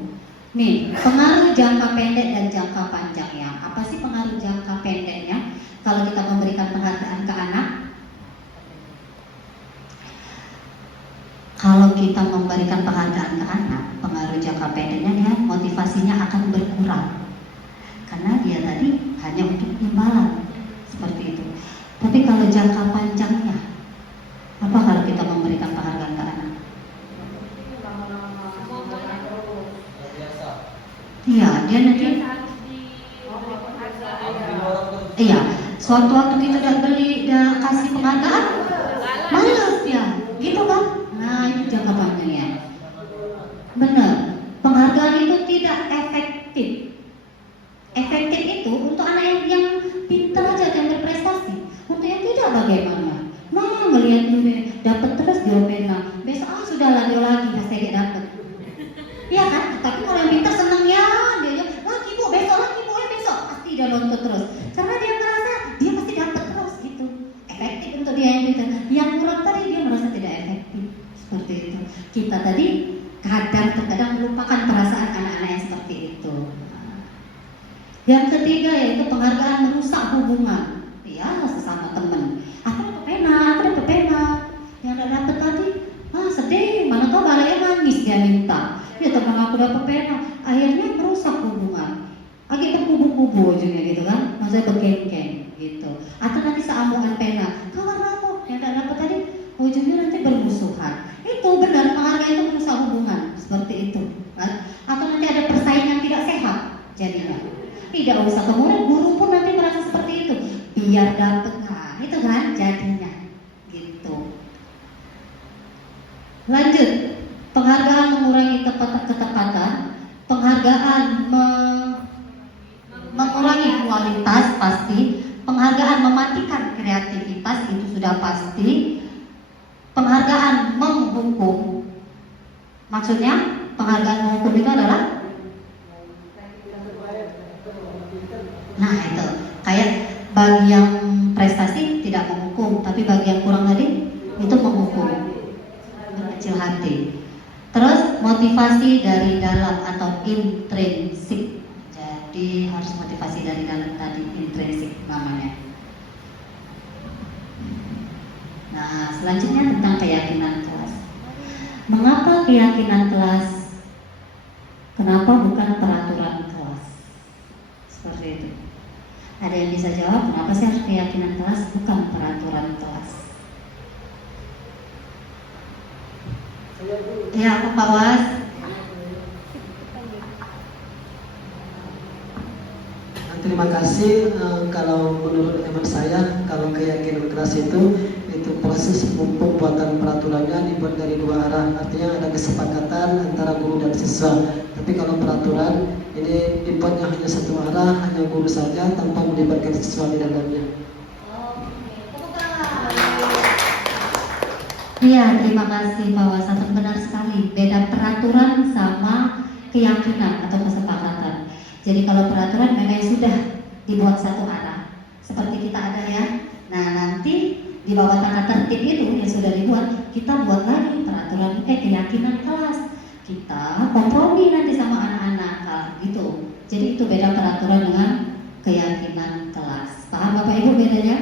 Nih, pengaruh jangka pendek dan jangka panjangnya. Apa sih pengaruh jangka pendeknya? Kalau kita memberikan penghargaan ke anak, kalau kita memberikan penghargaan ke anak, pengaruh jangka pendeknya dia motivasinya akan berkurang. Karena dia tadi hanya untuk imbalan, seperti itu. Tapi kalau jangka panjangnya, apa kalau kita memberikan penghargaan ke anak? Iya, dia nanti. Iya, suatu waktu kita udah beli, udah kasih penghargaan, malas ya, gitu kan? Nah itu jangka panjangnya. Benar, penghargaan itu tidak efektif. Efektif itu untuk anak yang pintar aja, yang berprestasi. Untuk yang tidak bagaimana? Nah melihat ini dapat terus diomelin, besok sudahlah dia lagi pasti dia dapat. Iya kan? Tapi kalau yang pintar senang ya, dia lagi bu, besok pasti dia nonton terus. Karena dia merasa dia pasti dapat terus gitu. Efektif untuk dia yang pintar. Yang kurang tadi dia merasa tidak efektif. Seperti itu. Kita tadi kadang melupakan perasaan anak-anak yang seperti itu. Yang ketiga yaitu penghargaan merusak hubungan. Ya, sesama teman. Aku dapat pena. Yang tidak dapat tadi, sedih. Mana tahu baliknya nangis dia minta. Ya teman aku dapat pena. Akhirnya merusak hubungan. Agak berkubu-kubu ujungnya gitu kan. Maksudnya bergeng-geng gitu. Atau nanti seambungan pena. Kawan kamu yang tidak dapat tadi, ujungnya nanti bermusuhan. Itu benar, penghargaan itu merusak hubungan. Seperti itu kan. Atau nanti ada persaingan tidak sehat jadinya. Tidak usah kemudian guru pun nanti merasa seperti itu. Biar dapat, nah itu kan jadinya gitu. Lanjut, penghargaan mengurangi ketepatan, penghargaan mengurangi kualitas pasti, penghargaan mematikan kreativitas itu sudah pasti, penghargaan menghukum. Maksudnya penghargaan menghukum itu adalah, nah itu kayak bagi yang prestasi tidak menghukum, tapi bagi yang kurang tadi itu menghukum, berkecil hati. Terus motivasi dari dalam atau intrinsik. Jadi harus motivasi dari dalam tadi, intrinsik namanya. Nah selanjutnya tentang keyakinan kelas. Mengapa keyakinan kelas? Kenapa bukan peraturan kelas? Seperti itu. Ada yang bisa jawab kenapa sih harus keyakinan kelas bukan peraturan kelas? Ya, Pak Was. Terima kasih. Kalau menurut teman saya, kalau keyakinan kelas itu proses pembuatan peraturannya dibuat dari dua arah. Artinya ada kesepakatan antara guru dan siswa. Tapi kalau peraturan ini dibuatnya hanya satu arah, hanya guru saja tanpa melibatkan siswa di dalamnya. Iya, terima kasih Pak Wasatam, benar sekali. Beda peraturan sama keyakinan atau kesepakatan. Jadi kalau peraturan memang sudah dibuat satu arah, seperti kita ada ya. Nah nanti di bawah tata tertib itu yang sudah dibuat, kita buat lagi peraturan keyakinan kelas. Kita kompromi nanti sama anak-anak gitu. Jadi itu beda peraturan dengan keyakinan kelas. Paham Bapak Ibu bedanya?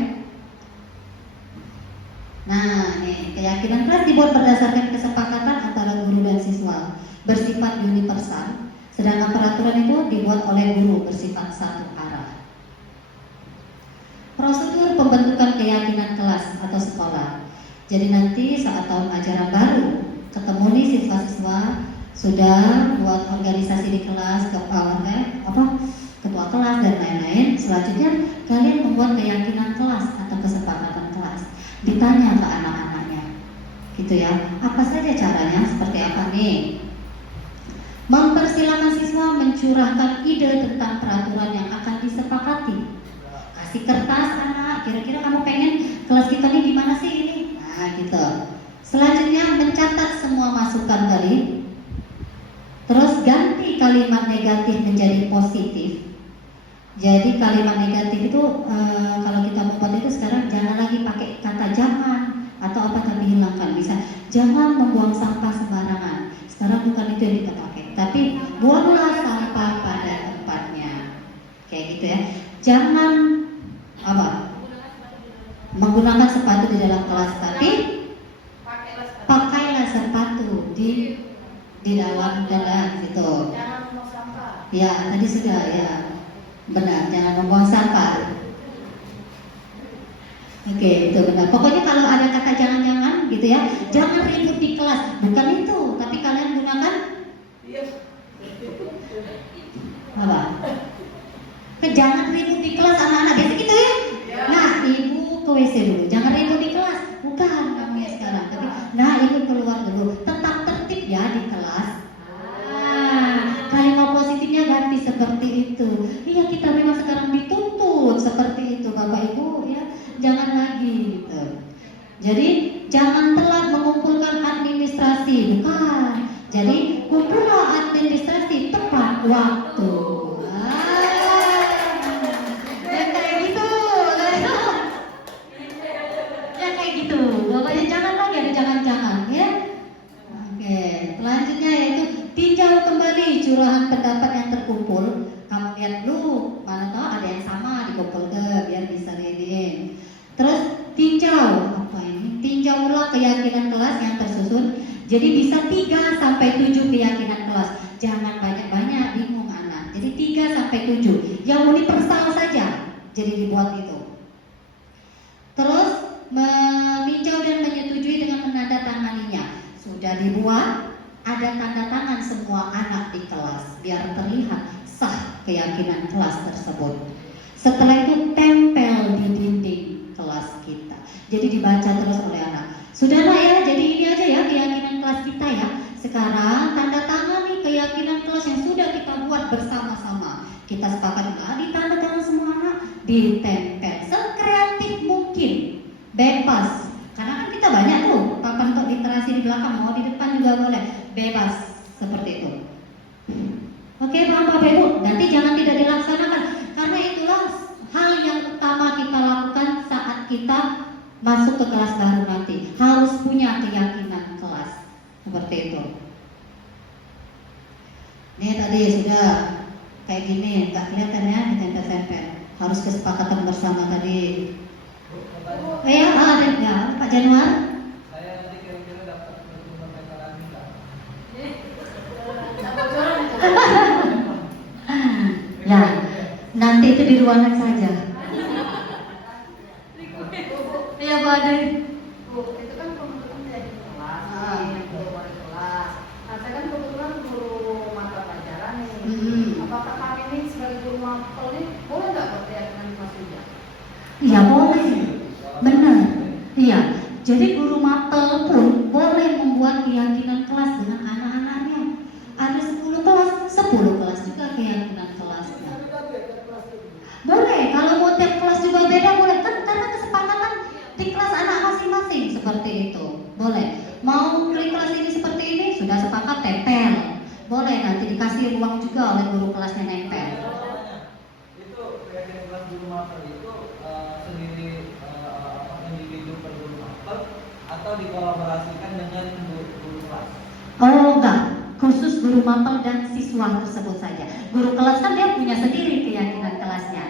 Nah, nih, keyakinan kelas dibuat berdasarkan kesepakatan antara guru dan siswa, bersifat universal, sedangkan peraturan itu dibuat oleh guru, bersifat satu arah. Prosedur pembentukan keyakinan kelas atau sekolah. Jadi nanti saat tahun ajaran baru, ketemu nih siswa-siswa sudah buat organisasi di kelas, ketua kelas dan lain-lain. Selanjutnya kalian membuat keyakinan kelas atau kesepakatan kelas. Ditanya ke anak-anaknya, gitu ya. Apa saja caranya? Seperti apa nih? Mempersilahkan siswa mencurahkan ide tentang peraturan yang akan disepakati. Kasih kertas anak, kira-kira kamu pengen kelas kita nih gimana sih ini? Nah gitu. Selanjutnya mencatat semua masukan tadi. Terus ganti kalimat negatif menjadi positif. Jadi kalimat negatif itu kalau kita membuat itu sekarang jangan lagi pakai kata jangan atau apa tapi hilangkan. Bisa jangan membuang sampah sembarangan. Sekarang bukan itu yang kita pakai, tapi buanglah sampah pada tempatnya. Kayak gitu ya. Jangan menggunakan sepatu di dalam kelas, tapi pakailah sepatu di dalam gitu. Jangan membuang sampah. Ya, tadi sudah ya. Benar, jangan membuang sampah. Oke, itu benar. Pokoknya kalau ada kata jangan-jangan gitu ya, jangan ribut di kelas. Bukan itu, tapi kalian gunakan apa? Jangan ribut di kelas anak-anak, biasa gitu ya. Nah, ibu ke WC dulu. Jangan ribut di kelas. Bukan kamu sekarang, tapi nah ibu keluar dulu. Tetap tertib ya di kelas. Kalimat positifnya ganti seperti itu. Iya, kita memang sekarang dituntut seperti itu Bapak Ibu ya. Jangan lagi gitu. Jadi jangan telat mengumpulkan administrasi, bukan. Jadi kumpullah administrasi tepat waktu. Ya kayak gitu. Ya kayak gitu. Pokoknya jangan lagi ada jangan-jangan ya. Oke, selanjutnya yaitu tinjau kembali curahan pendapat yang terkumpul. Kamu lihat dulu, mana tahu ada yang sama dikumpul ke biar bisa reading. Terus tinjau tinjau ulang keyakinan kelas yang tersusun. Jadi bisa 3-7 keyakinan kelas. Jangan banyak-banyak, bingung anak. Jadi 3-7 yang universal saja. Jadi dibuat itu. Terus meninjau dan menyetujui dengan menandatanganinya. Sudah dibuat, ada tanda tangan semua anak di kelas biar terlihat sah keyakinan kelas tersebut. Setelah itu tempel di dinding kelas kita. Jadi dibaca terus oleh anak. Sudahlah ya, jadi ini aja ya keyakinan kelas kita ya. Sekarang tanda tangan nih keyakinan kelas yang sudah kita buat bersama-sama. Kita sepakat ditanda tangan semua anak, ditempel sekreatif mungkin, bebas. Karena kan kita banyak tuh papan untuk literasi di belakang, mau di depan juga boleh, bebas seperti itu. Oke, paham Bapak Ibu? Nanti jangan tidak dilaksanakan, karena itulah hal yang utama kita lakukan saat kita masuk ke kelas baru nanti. Harus punya keyakinan kelas seperti itu. Ini tadi sudah kayak gini, nggak kelihatan ya ditempel-tempel. Harus kesepakatan bersama tadi. Ya, ya, Pak Januar. Saya nanti kira-kira dapat dokumen PKN kita. Ya, nanti itu di ruangan saja. Iya, Bu Ade. Bu, itu kan pembentukan jadi kelas, guru wali kelas. Nah, saya kan kebetulan guru mata pelajaran nih. Apakah kami ini sebagai guru mapel ini boleh nggak berkeyakinan kelas juga? Iya, boleh. Benar. Iya. Jadi guru mapel pun boleh membuat keyakinan kelas dengan anak-anaknya. Ada 10 kelas, 10 kelas juga keyakinan kelasnya. Boleh, kalau mau tiap kelas juga beda boleh kan, karena kesepakatan di kelas anak masing-masing seperti itu. Boleh. Mau klik kelas ini seperti ini, sudah sepakat tempel. Boleh, nanti dikasih ruang juga oleh guru kelasnya nempel. Itu keyakinan kelas guru mapel itu sendiri individu per guru mapel atau dikolaborasikan dengan guru kelas? Oh enggak, khusus guru mapel dan siswa tersebut saja. Guru kelas kan dia punya sendiri keyakinan kelasnya.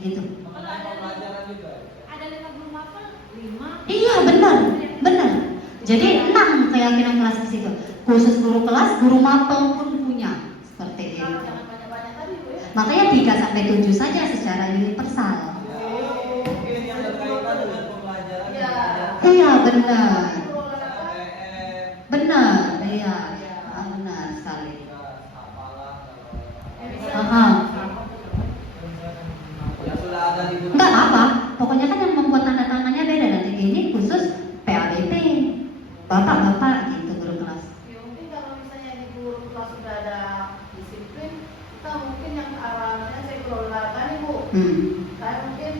gitu. Kalau ada 5 guru mapel, 5. Iya benar, benar. Jadi 6 keyakinan kelas di situ. Khusus guru kelas, guru mapel pun punya seperti itu. Kalau jangan banyak-banyak tadi Bu ya. Makanya 3 sampai 7 saja secara universal. Mungkin yang berkaitan dengan pembelajaran. Ya. Iya benar, Guru olahraga, benar, iya, benar sekali. Yang sudah ada di Enggak apa, pokoknya kan yang membuat tanda tangannya beda. Nanti ini khusus PABP, bapak-bapak gitu guru kelas. ya mungkin kalau misalnya di guru kelas sudah ada disiplin, kita mungkin yang arahnya saya guru olahraga nih Bu. Saya mungkin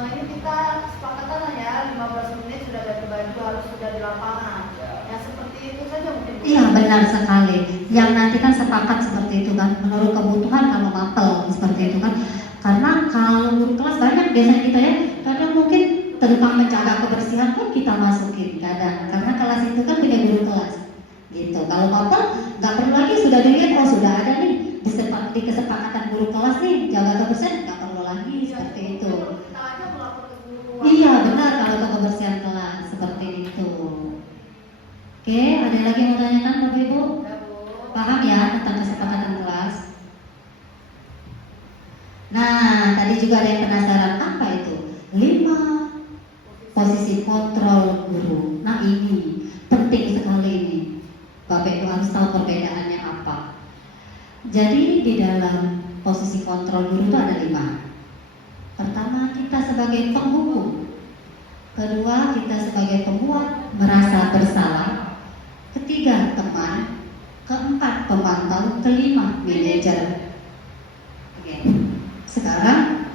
ini kita sepakatan lah ya 15 menit sudah ganti baju harus sudah di lapangan. Yang seperti itu saja mungkin Bu. Iya benar sekali. Yang nanti kan sepakat seperti itu kan, menurut kebutuhan kalau mapel seperti itu kan. Karena kalau guru kelas banyak biasanya kita ya, kadang mungkin tentang menjaga kebersihan pun kita masukin kadang. Karena kelas itu kan punya guru kelas, gitu. Kalau mapel nggak perlu lagi, sudah dilihat oh sudah ada nih di kesepakatan guru kelas nih jaga kebersihan, nggak perlu lagi seperti itu. Kita aja melapor ke guru. Iya benar kalau ke kebersihan kelas seperti itu. Oke, ada lagi yang mau tanyakan Bapak Ibu? Ya Bu. Paham ya tentang kesepakatan kelas? Nah, tadi juga ada yang penasaran apa itu? 5 posisi kontrol guru. Nah ini penting sekali ini. Bapak Ibu harus tahu perbedaannya apa. Jadi di dalam posisi kontrol guru itu ada 5. Pertama, kita sebagai penghukum. Kedua, kita sebagai pembuat merasa bersalah. Ketiga, teman. Keempat, pemantau. Kelima, manajer. Oke. Sekarang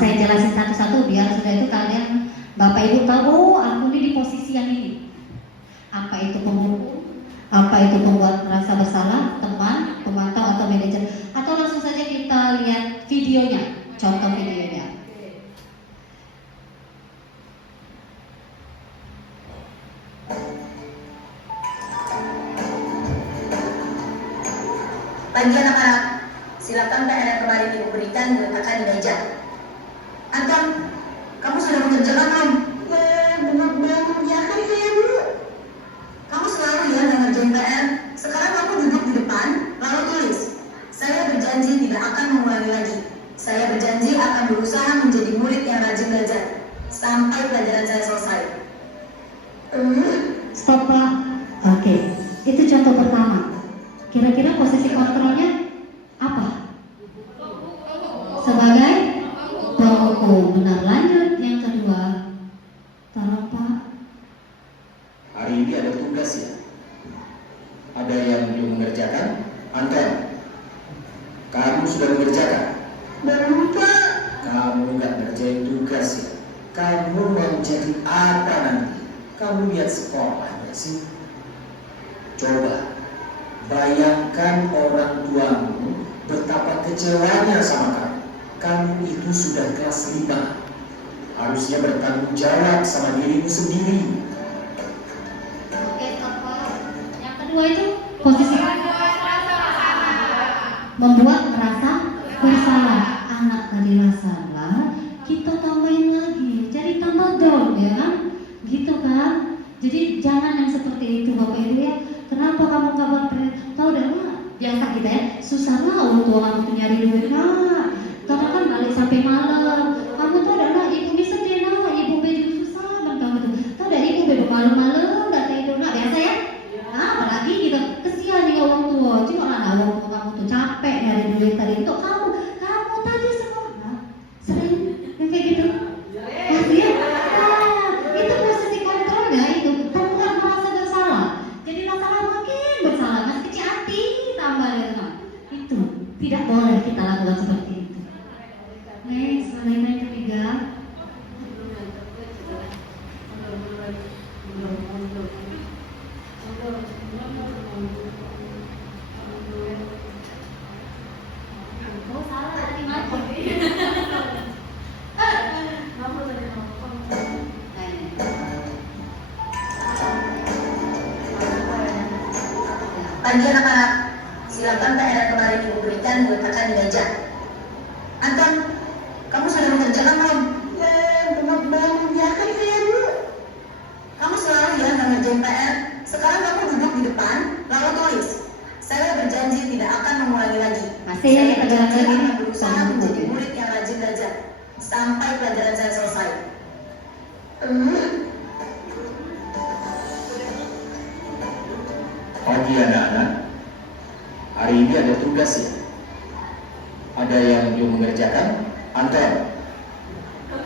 saya jelasin satu-satu biar sudah itu kalian Bapak Ibu tahu, oh aku ini di posisi yang ini. Apa itu penghukum? Apa itu pembuat merasa bersalah? Teman, pemantau atau manajer? Atau langsung saja kita lihat videonya, contoh videonya. Pagi anak-anak, silakan PR yang kemarin ibu berikan diletakkan di meja. Anton, kamu sudah mengerjakan belum? Belum mengerjakan ya Bu. Kamu selalu ya nggak ngerjain PR. Sekarang kamu duduk di depan, lalu tulis. Saya berjanji tidak akan mengulangi lagi. Saya berjanji akan berusaha menjadi murid yang rajin belajar sampai pelajaran saya selesai. Stop Pak. Oke, itu contoh pertama. Kira-kira posisi kontrolnya apa? Sebagai penghukum. Benar, lanjut yang kedua. Tolong Pak. Hari ini ada tugas ya. Ada yang belum mengerjakan? Anton, kamu sudah mengerjakan? Belum Pak. Kamu nggak ngerjain tugas ya. Kamu mau jadi apa nanti? Kamu lihat sekolahnya sih. Coba bayangkan orang tuamu betapa kecewanya sama kamu. Kamu itu sudah kelas 5. Harusnya bertanggung jawab sama dirimu sendiri. Oke, stop Pak. Yang kedua itu posisi membuat merasa bersalah. Anak tadi salah, kita tambahin lagi, jadi tambah down ya kan? Gitu kan? Jadi jangan yang seperti itu Bapak Ibu ya. Kenapa kamu kabar tahu dah biasa kita ya, susah lah orang tua kamu tuh nyari duit nah. Karena kan balik sampai malam. Kamu tuh adalah ibu bisa sedih nah, ibu be juga susah kan kamu tuh. Tahu dah ibu be malam-malam nggak tidur nah biasa ya. Nah, apalagi gitu kesian nih orang tua. Cuma lah orang tua kamu tuh capek nyari duit tadi untuk kamu tadi sekolah sering yang kayak gitu. Pasti ya. Itu posisi kontrolnya itu perempuan merasa bersalah. Jadi masalah makin bersalah, masih kecil hati tambah gitu. Itu tidak boleh kita lakukan seperti itu. Next, selain yang ketiga. Oh salah tadi mati. Pagi anak-anak, silakan PR yang kemarin ibu berikan diletakkan di meja. Anton, kamu sudah mengerjakan belum? Belum mengerjakan saya, Bu. Kamu selalu ya nggak ngerjain PR. Sekarang kamu duduk di depan, lalu tulis. Saya berjanji tidak akan mengulangi lagi. Masih Saya tegangan berjanji lagi. akan berusaha menjadi murid yang rajin belajar sampai pelajaran saya selesai. Pagi anak-anak, hari ini ada tugas ya. Ada yang belum mengerjakan? Anton,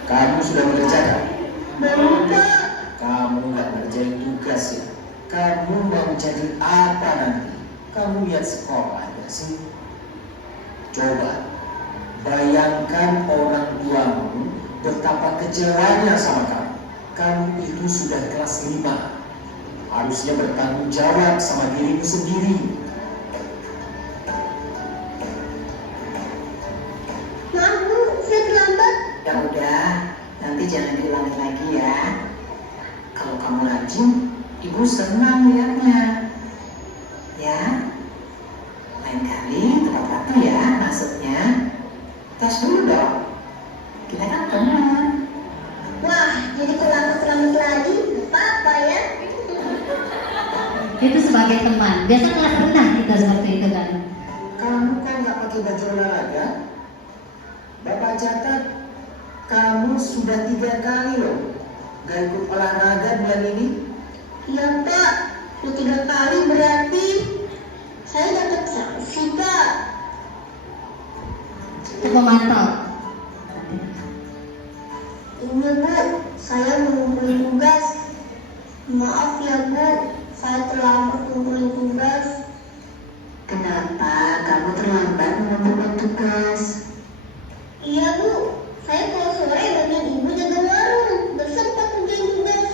kamu sudah mengerjakan? Belum, Pak. Kamu nggak ngerjain tugas ya. Kamu mau jadi apa nanti? Kamu lihat sekolah nggak sih? Coba bayangkan orang tuamu betapa kecewanya sama kamu. Kamu itu sudah kelas 5. Harusnya bertanggung jawab sama dirimu sendiri. Maaf, Bu, saya terlambat. Ya udah, nanti jangan diulangi lagi ya. Kalau kamu rajin, Ibu senang lihatnya. Ya, lain kali tepat waktu ya maksudnya. Tes dulu dong. Kita kan teman. Wah, jadi terlambat lagi. Apa ya? Itu sebagai teman. Biasa kelas rendah kita seperti itu kan. Kamu kan nggak pakai baju olahraga? Bapak catat, kamu sudah 3 kali loh gak ikut olahraga bulan ini. Iya, Pak. Udah 3 kali berarti saya dapat sanksi, Pak. Itu pemantau. Ini, Bu, saya mengumpulin tugas. Maaf ya, Bu, saya terlambat mengumpulin tugas. Kenapa kamu terlambat mengumpulkan tugas? Iya, Bu, saya kalau sore bantuin Ibu jaga warung, gak sempat kerjain tugas.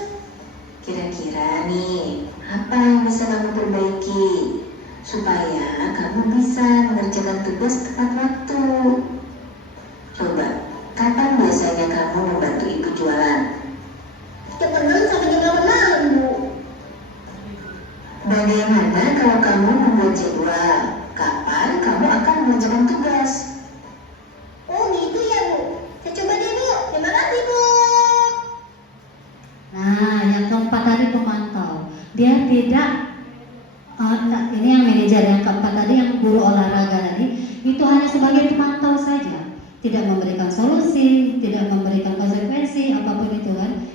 Kira-kira nih, apa yang bisa kamu perbaiki supaya kamu bisa mengerjakan tugas tepat waktu? Coba, kapan biasanya kamu membantu Ibu jualan? Setiap malam sampai jam 8 malam, Bu. Bagaimana kalau kamu membuat jadwal? Kapan kamu akan mengerjakan tugas? Oh gitu ya, Bu. Saya coba deh, Bu. Terima kasih, Bu. Nah, yang keempat tadi pemantau. Dia tidak ini yang manajer, yang keempat tadi yang guru olahraga tadi itu hanya sebagai pemantau saja, tidak memberikan solusi, tidak memberikan konsekuensi apapun itu kan.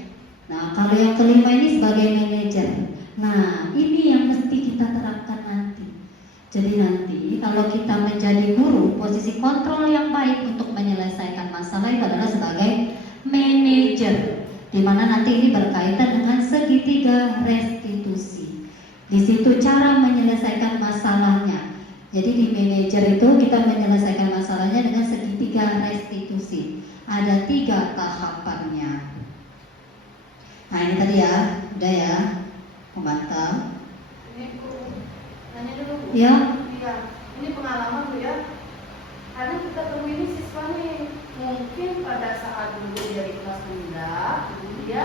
Nah, kalau yang kelima ini sebagai manajer. Nah, ini yang mesti kita terapkan nanti. Jadi nanti kalau kita menjadi guru, posisi kontrol yang baik untuk menyelesaikan masalah itu adalah sebagai manajer, di mana nanti ini berkaitan dengan segitiga restitusi. Di situ cara menyelesaikan masalahnya. Jadi di manajer itu kita menyelesaikan masalahnya dengan segitiga restitusi. Ada 3 tahapannya. Nah ini tadi ya, udah ya, pemantau. Ini Bu, nanya dulu Bu. Ya. Iya, ini pengalaman Bu ya. Karena kita perlu ini siswa nih, mungkin pada saat dulu dia di kelas rendah, dia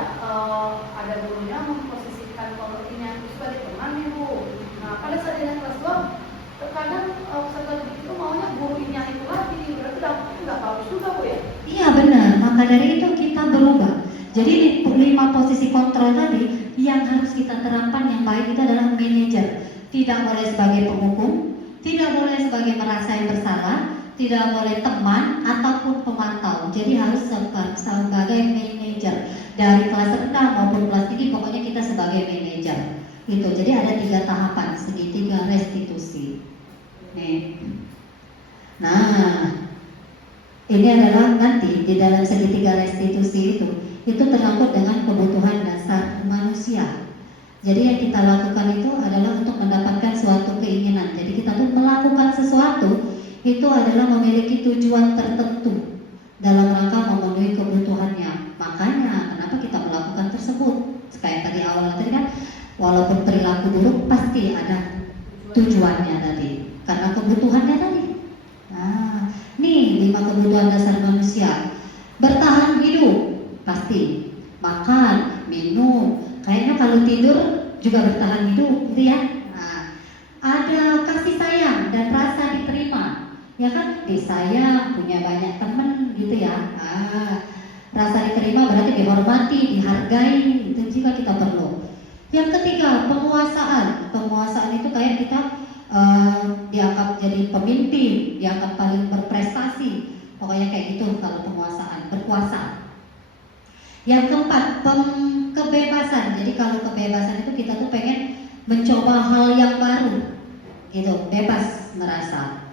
ada gurunya memposisikan kalau ini aku sebagai teman nih Bu. Nah pada saat dia kelas 2, terkadang setelah itu maunya guru ini yang itu lagi, berarti dampaknya nggak bagus juga Bu ya. Iya benar, maka dari itu kita berubah. Jadi di 5 posisi kontrol tadi yang harus kita terapkan yang baik itu adalah manajer. Tidak boleh sebagai penghukum, tidak boleh sebagai merasa yang bersalah, tidak boleh teman ataupun pemantau. Jadi harus sebagai manajer dari kelas rendah maupun kelas tinggi, pokoknya kita sebagai manajer. Itu. Jadi ada 3 tahapan segitiga restitusi. Nih. Nah, ini adalah nanti di dalam segitiga restitusi itu terangkut dengan kebutuhan dasar manusia. Jadi yang kita lakukan itu adalah untuk mendapatkan suatu keinginan. Jadi kita tuh melakukan sesuatu itu adalah memiliki tujuan tertentu dalam rangka memenuhi kebutuhannya. Makanya kenapa kita melakukan tersebut? Kayak tadi awal tadi kan, walaupun perilaku buruk pasti ada tujuannya tadi, karena kebutuhannya tadi. Nah, nih 5 kebutuhan dasar manusia. Bertahan hidup pasti, makan, minum. Kayaknya kalau tidur juga bertahan hidup, gitu ya. Nah, ada kasih sayang dan rasa diterima. ya kan, disayang, punya banyak teman gitu ya. Rasa diterima berarti dihormati, dihargai, itu juga kita perlu. Yang ketiga, penguasaan. Penguasaan itu kayak kita dianggap jadi pemimpin, dianggap paling berprestasi, pokoknya kayak gitu kalau penguasaan, berkuasa. Yang keempat, kebebasan. Jadi kalau kebebasan itu kita tuh pengen mencoba hal yang baru, gitu, bebas merasa.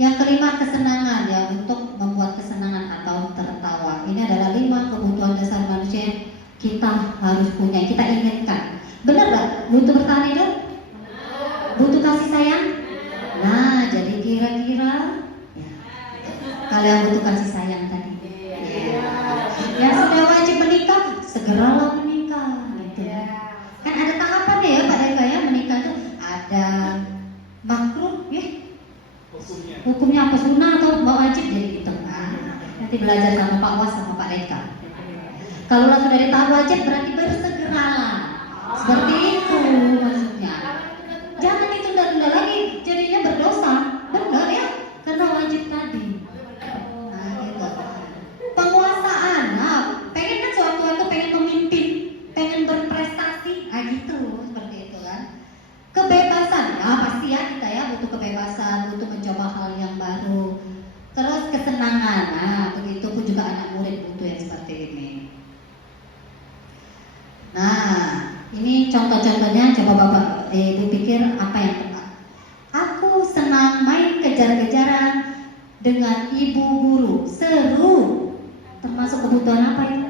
Yang kelima, kesenangan, ya, untuk membuat kesenangan atau tertawa. Ini adalah 5 kebutuhan dasar manusia yang kita harus punya, kita inginkan. Benar gak? Butuh bertahan hidup? Butuh kasih sayang? Nah, jadi kira-kira ya, kalian butuh kasih sayang tadi. Ya, sudah wajib menikah, segeralah menikah, gitu. Kan ada tahapannya ya Pak Deka ya, menikah tuh ada makruh, ya. Hukumnya apa, sunnah atau wajib, jadi di tengah. Nanti belajar sama Pak Was sama Pak Deka. Kalau langsung dari tahap wajib berarti bersegeralah. Seperti itu maksudnya. Jangan ditunda-tunda lagi, jadinya berdosa. Benar ya? Karena wajib tadi. Nah, gitu. Penguasaan. Nah, pengen kan suatu pengen memimpin, pengen berprestasi. Nah, gitu. Seperti itu kan. Kebebasan. Ya, pasti ya kita ya butuh kebebasan, butuh mencoba hal yang baru. Terus kesenangan. Nah, begitu pun juga anak murid butuh yang seperti ini. Nah, ini contoh-contohnya, coba Bapak Ibu pikir apa yang tepat. Aku senang main kejar-kejaran dengan ibu guru. Seru. Termasuk kebutuhan apa itu?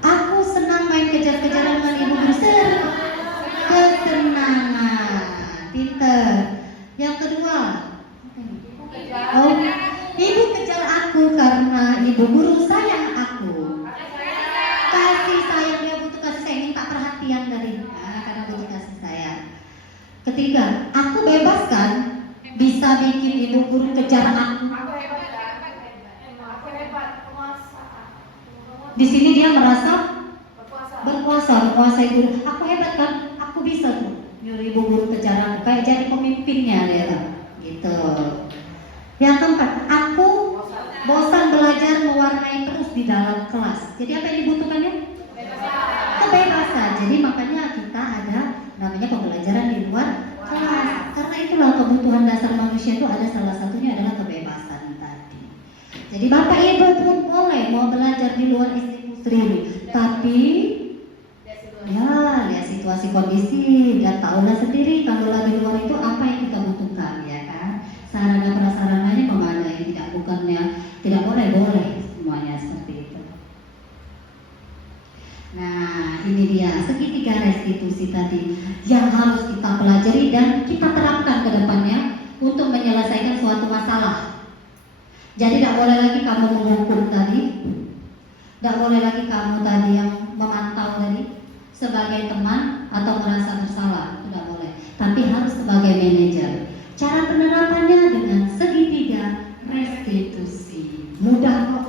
Aku senang main kejar-kejaran dengan ibu guru. Seru. Kesenangan. Pinter. Yang kedua, oh, ibu kejar aku karena ibu guru sayang aku. Kasih sayang, dia butuh kasih sayang, minta perhatian dari karena butuh kasih sayang. Ketiga, aku bebaskan, bisa bikin ibu guru kejar aku. Di sini dia merasa berkuasa, menguasai guru. Aku hebat kan, aku bisa tuh nyuruh ibu guru kejar aku, kayak jadi pemimpinnya dia, gitu. Yang keempat, aku bosan belajar mewarnai terus di dalam kelas. Jadi apa yang dibutuhkannya? Kebebasan. Jadi makanya kita ada namanya pembelajaran di luar kelas. Karena itulah kebutuhan dasar manusia itu ada salah satunya adalah kebebasan tadi. Jadi Bapak Ibu pun boleh mau belajar di luar institusi, tapi ya lihat situasi kondisi dan tahulah sendiri kalau lagi luar itu apa yang kita butuhkan, ya kan? Sarana prasarananya memadai, tidak bukannya tidak boleh semuanya seperti itu. Nah, ini dia segitiga restitusi tadi yang harus kita pelajari dan kita terapkan ke depannya untuk menyelesaikan suatu masalah. Jadi tidak boleh lagi kamu menghukum tadi, tidak boleh lagi kamu tadi yang memantau tadi sebagai teman atau merasa bersalah, tidak boleh. Tapi harus sebagai manajer. Cara penerapannya dengan segitiga restitusi. Mudah kok.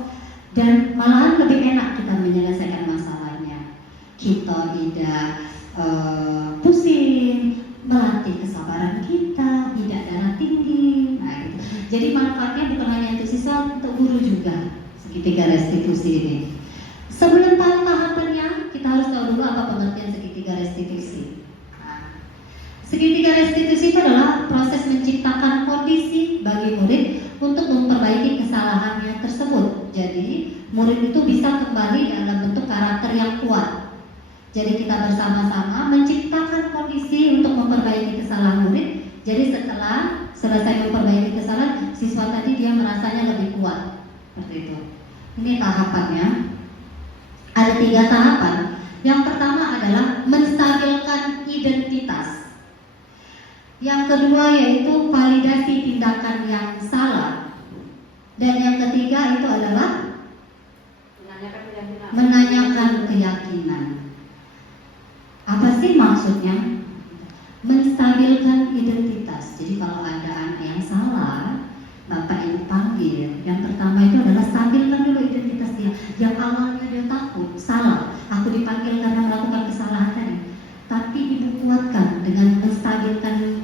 Dan malahan lebih enak kita menyelesaikan masalahnya. Kita tidak pusing, melatih kesabaran kita, tidak darah tinggi. Nah, gitu. Jadi manfaatnya bukan hanya untuk siswa, untuk guru juga. Segitiga restitusi ini. Sebelum tahu tahapannya, kita harus tahu dulu apa pengertian segitiga restitusi. Segitiga restitusi itu adalah proses menciptakan kondisi bagi murid untuk memperbaiki kesalahannya tersebut. Jadi murid itu bisa kembali dalam bentuk karakter yang kuat. Jadi kita bersama-sama menciptakan kondisi untuk memperbaiki kesalahan murid. Jadi setelah selesai memperbaiki kesalahan, siswa tadi dia merasanya lebih kuat. Seperti itu. Ini tahapannya. Ada 3 tahapan. Yang pertama adalah menstabilkan identitas. Yang kedua yaitu validasi tindakan yang salah. Dan yang ketiga itu adalah menanyakan keyakinan. Apa sih maksudnya? Menstabilkan identitas. Jadi kalau ada anak yang salah, Bapak Ibu panggil. Yang pertama itu adalah stabilkan dulu identitas dia. Yang awalnya dia takut, salah, aku dipanggil karena melakukan kesalahan tadi. Tapi Ibu kuatkan dengan menstabilkan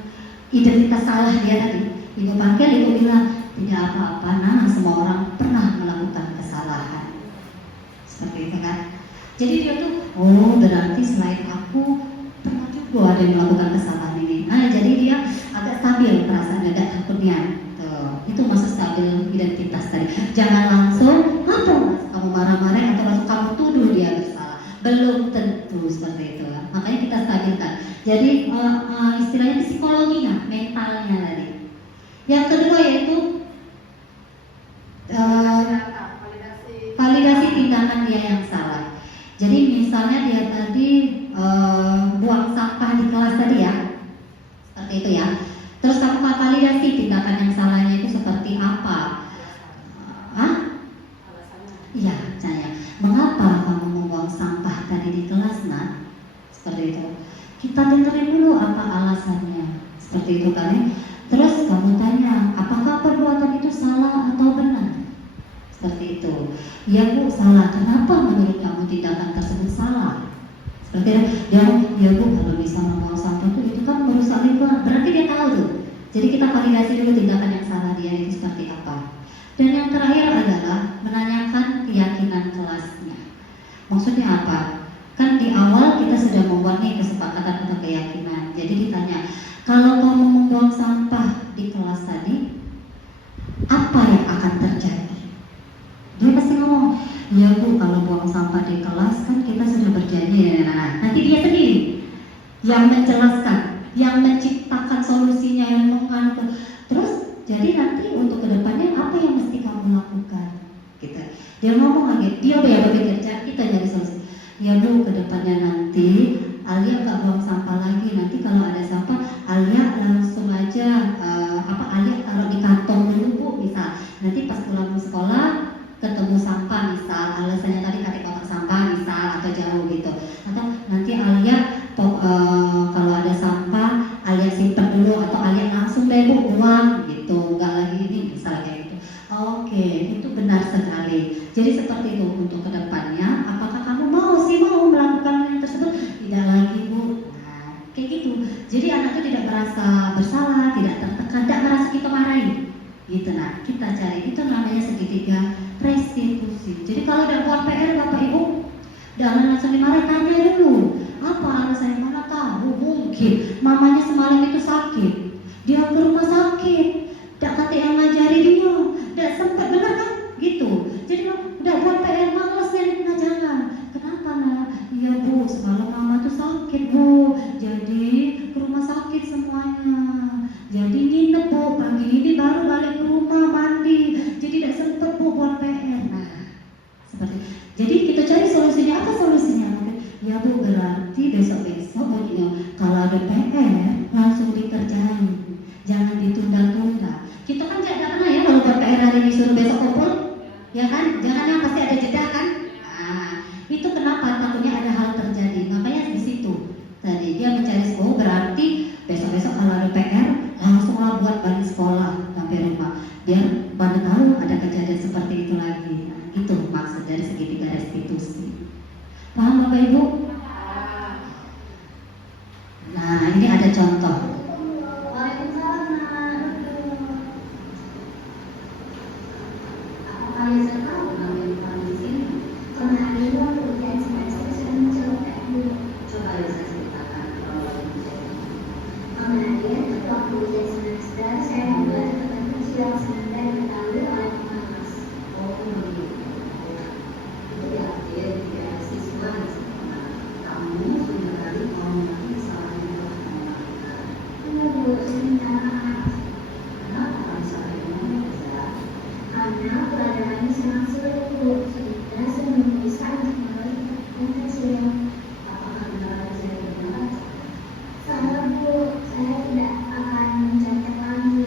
identitas kita salah dia tadi. Ibu panggil, ibu bilang, tidak apa-apa, nah semua orang pernah melakukan kesalahan. Seperti itu kan. Jadi dia tuh, oh berarti selain aku pernah juga ada yang melakukan kesalahan ini. Nah jadi dia agak stabil perasaan, agak takutnya. Tuh, itu maksud stabil identitas tadi. Jangan langsung, apa kamu marah-marah atau langsung kamu tuduh dia bersalah. Belum tentu seperti itu. Makanya kita stabilkan. Jadi istilahnya psikologinya, mentalnya tadi. Yang kedua yaitu validasi tindakan dia yang salah. Jadi misalnya dia tadi buang sampah di kelas tadi ya, seperti itu ya. Terus kamu validasi tindakan yang salahnya itu seperti apa? Iya, saya. Mengapa kamu membuang sampah tadi di kelas, nak? Seperti itu. Kita dengerin dulu apa alasannya. Seperti itu kan ya. Terus kamu tanya, apakah perbuatan itu salah atau benar? Seperti itu. Ya bu, salah. Kenapa menurut kamu tindakan tersebut salah? Seperti itu. Ya bu, kalau bisa membuang sampah itu kan merusak lingkungan. Berarti dia tahu tuh. Jadi kita validasi dulu tindakan yang salah dia itu seperti apa. Dan yang terakhir adalah menanyakan keyakinan kelasnya. Maksudnya apa? Kan di awal kita sudah membuat nih kesepakatan atau keyakinan. Jadi ditanya, kalau kamu membuang sampah di kelas tadi, apa yang akan terjadi? Dia pasti ngomong, ya bu, kalau buang sampah di kelas kan kita sudah berjanji. Nah, nanti dia sendiri yang menjelaskan, yang menciptakan solusinya, yang mengangkat. Terus, jadi nanti untuk kedepannya apa yang mesti kamu lakukan? Gitu. Dia ngomong lagi, dia berpikir, kita nyari solusi. Ya bu, kedepannya nanti Alia nggak buang sampah lagi. Nanti kalau ada sampah, Alia langsung aja Alia taruh di kantong dulu bu, misal. Nanti pas pulang sekolah ketemu sampah, misal. Alasannya tadi kaki kotak sampah, misal, atau jauh gitu. Atau nanti Alia kalau ada sampah, Alia simpan dulu, atau Alia langsung deh bu buang gitu. Nggak lagi ini, misal kayak gitu. Oke, itu benar sekali. Jadi seperti itu untuk kedepannya. Apakah kamu mau melakukan yang tersebut? Tidak lagi bu. Nah, kayak gitu. Jadi anak itu tidak merasa bersalah, tidak tertekan, tidak merasa kita marahin. Gitu nah. Kita cari itu namanya segitiga restitusi. Jadi kalau udah buat PR bapak ibu, jangan langsung dimarahin, tanya dulu. Apa alasannya? Mana tahu mungkin mamanya semalam itu sakit, dia ke rumah sakit, tidak kata yang ngajari dia, tidak sempat, benar kan? Gitu. Jadi udah buat PR males ya, nah jangan. Kenapa nak? Iya bu, semalam mama tuh sakit bu, jadi ke rumah sakit semuanya. Jadi nginep bu, pagi ini baru balik ke rumah mandi, jadi tidak sempat bu buat PR. Nah, seperti. Jadi kita cari solusinya. Apa solusinya? Ya bu, berarti besok-besok kalau ada PR langsung dikerjain, jangan ditunda-tunda. Kita kan tidak pernah ya kalau buat PR hari ini suruh besok kumpul, ya kan? Jangan yang pasti ada jeda kan? Nah, itu kenapa takutnya ada hal terjadi. Makanya di situ tadi dia mencari sekolah, berarti besok-besok kalau ada PR langsunglah buat balik sekolah sampai rumah. Biar pada tahu ada kejadian seperti itu lagi. Nah, itu maksud dari segitiga restitusi. Paham Bapak Ibu? Nah, ini ada contoh. Waalaikumsalam. Apa kalian tahu nama di sini? Karena ada dua ujian semester saya mencoba dulu. Coba saya ceritakan kalau karena dia waktu ujian semester saya membuat tentang siang semester diketahui oleh pengawas. Oh begitu. Itu ya dia siswa di sekolah. Kamu sudah kali kamu nanti salah itu. Bu, saya minta maaf. Kenapa kamu salah itu? Karena pelajarannya sangat sulit bu. Saya sudah bisa untuk melalui dan kecil. Apakah benar saya benar? Salah bu, saya tidak akan mencatat lagi.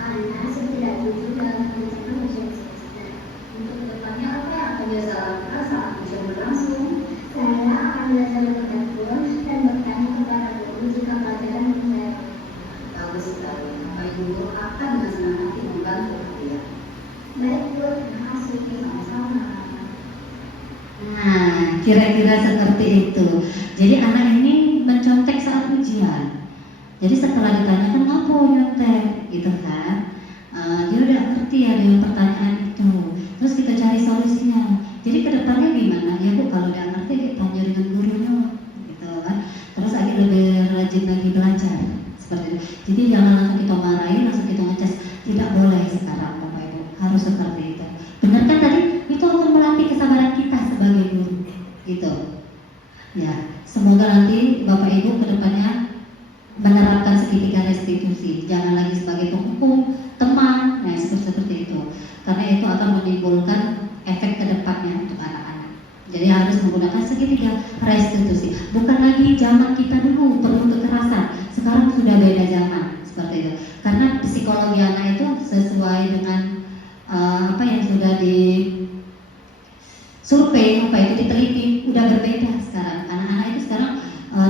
Karena saya tidak jujur dalam rencana ujian semester. Untuk kedepannya apa yang akan dia lakukan saat ujian berlangsung? Saya akan belajar lebih tekun dan bertanya kepada guru jika pelajaran yang saya bagus sekali. Baik guru akan dengan senang hati membantu kalian. Baik bu, terima kasih. Sama-sama. Nah, kira-kira seperti itu. Jadi anak ini mencontek saat ujian. Jadi setelah ditanyakan ngapa nyontek gitu kan, dia udah ngerti ada yang pertanyaan itu. Terus kita cari solusinya. Jadi kedepannya gimana? Ya Bu, kalau udah ngerti kita tanya dengan gurunya gitu kan. Terus agak lebih rajin lagi belajar seperti itu. Jadi jangan langsung kita marahin, langsung kita ngecas. Tidak boleh sekarang Bapak Ibu, harus seperti itu. Benar kan tadi? Itu akan melatih kesabaran kita sebagai guru gitu. Ya, semoga nanti Bapak Ibu kedepannya menerapkan segitiga restitusi, jangan lagi sebagai penghukum, teman, nah seperti itu. Karena itu akan menimbulkan efek kedepannya untuk anak-anak. Jadi harus menggunakan segitiga restitusi. Bukan lagi zaman kita dulu perlu kekerasan, sekarang sudah beda zaman seperti itu. Karena psikologi anak itu sesuai dengan apa yang sudah di survei, apa itu diteliti, udah berbeda sekarang. Anak-anak itu sekarang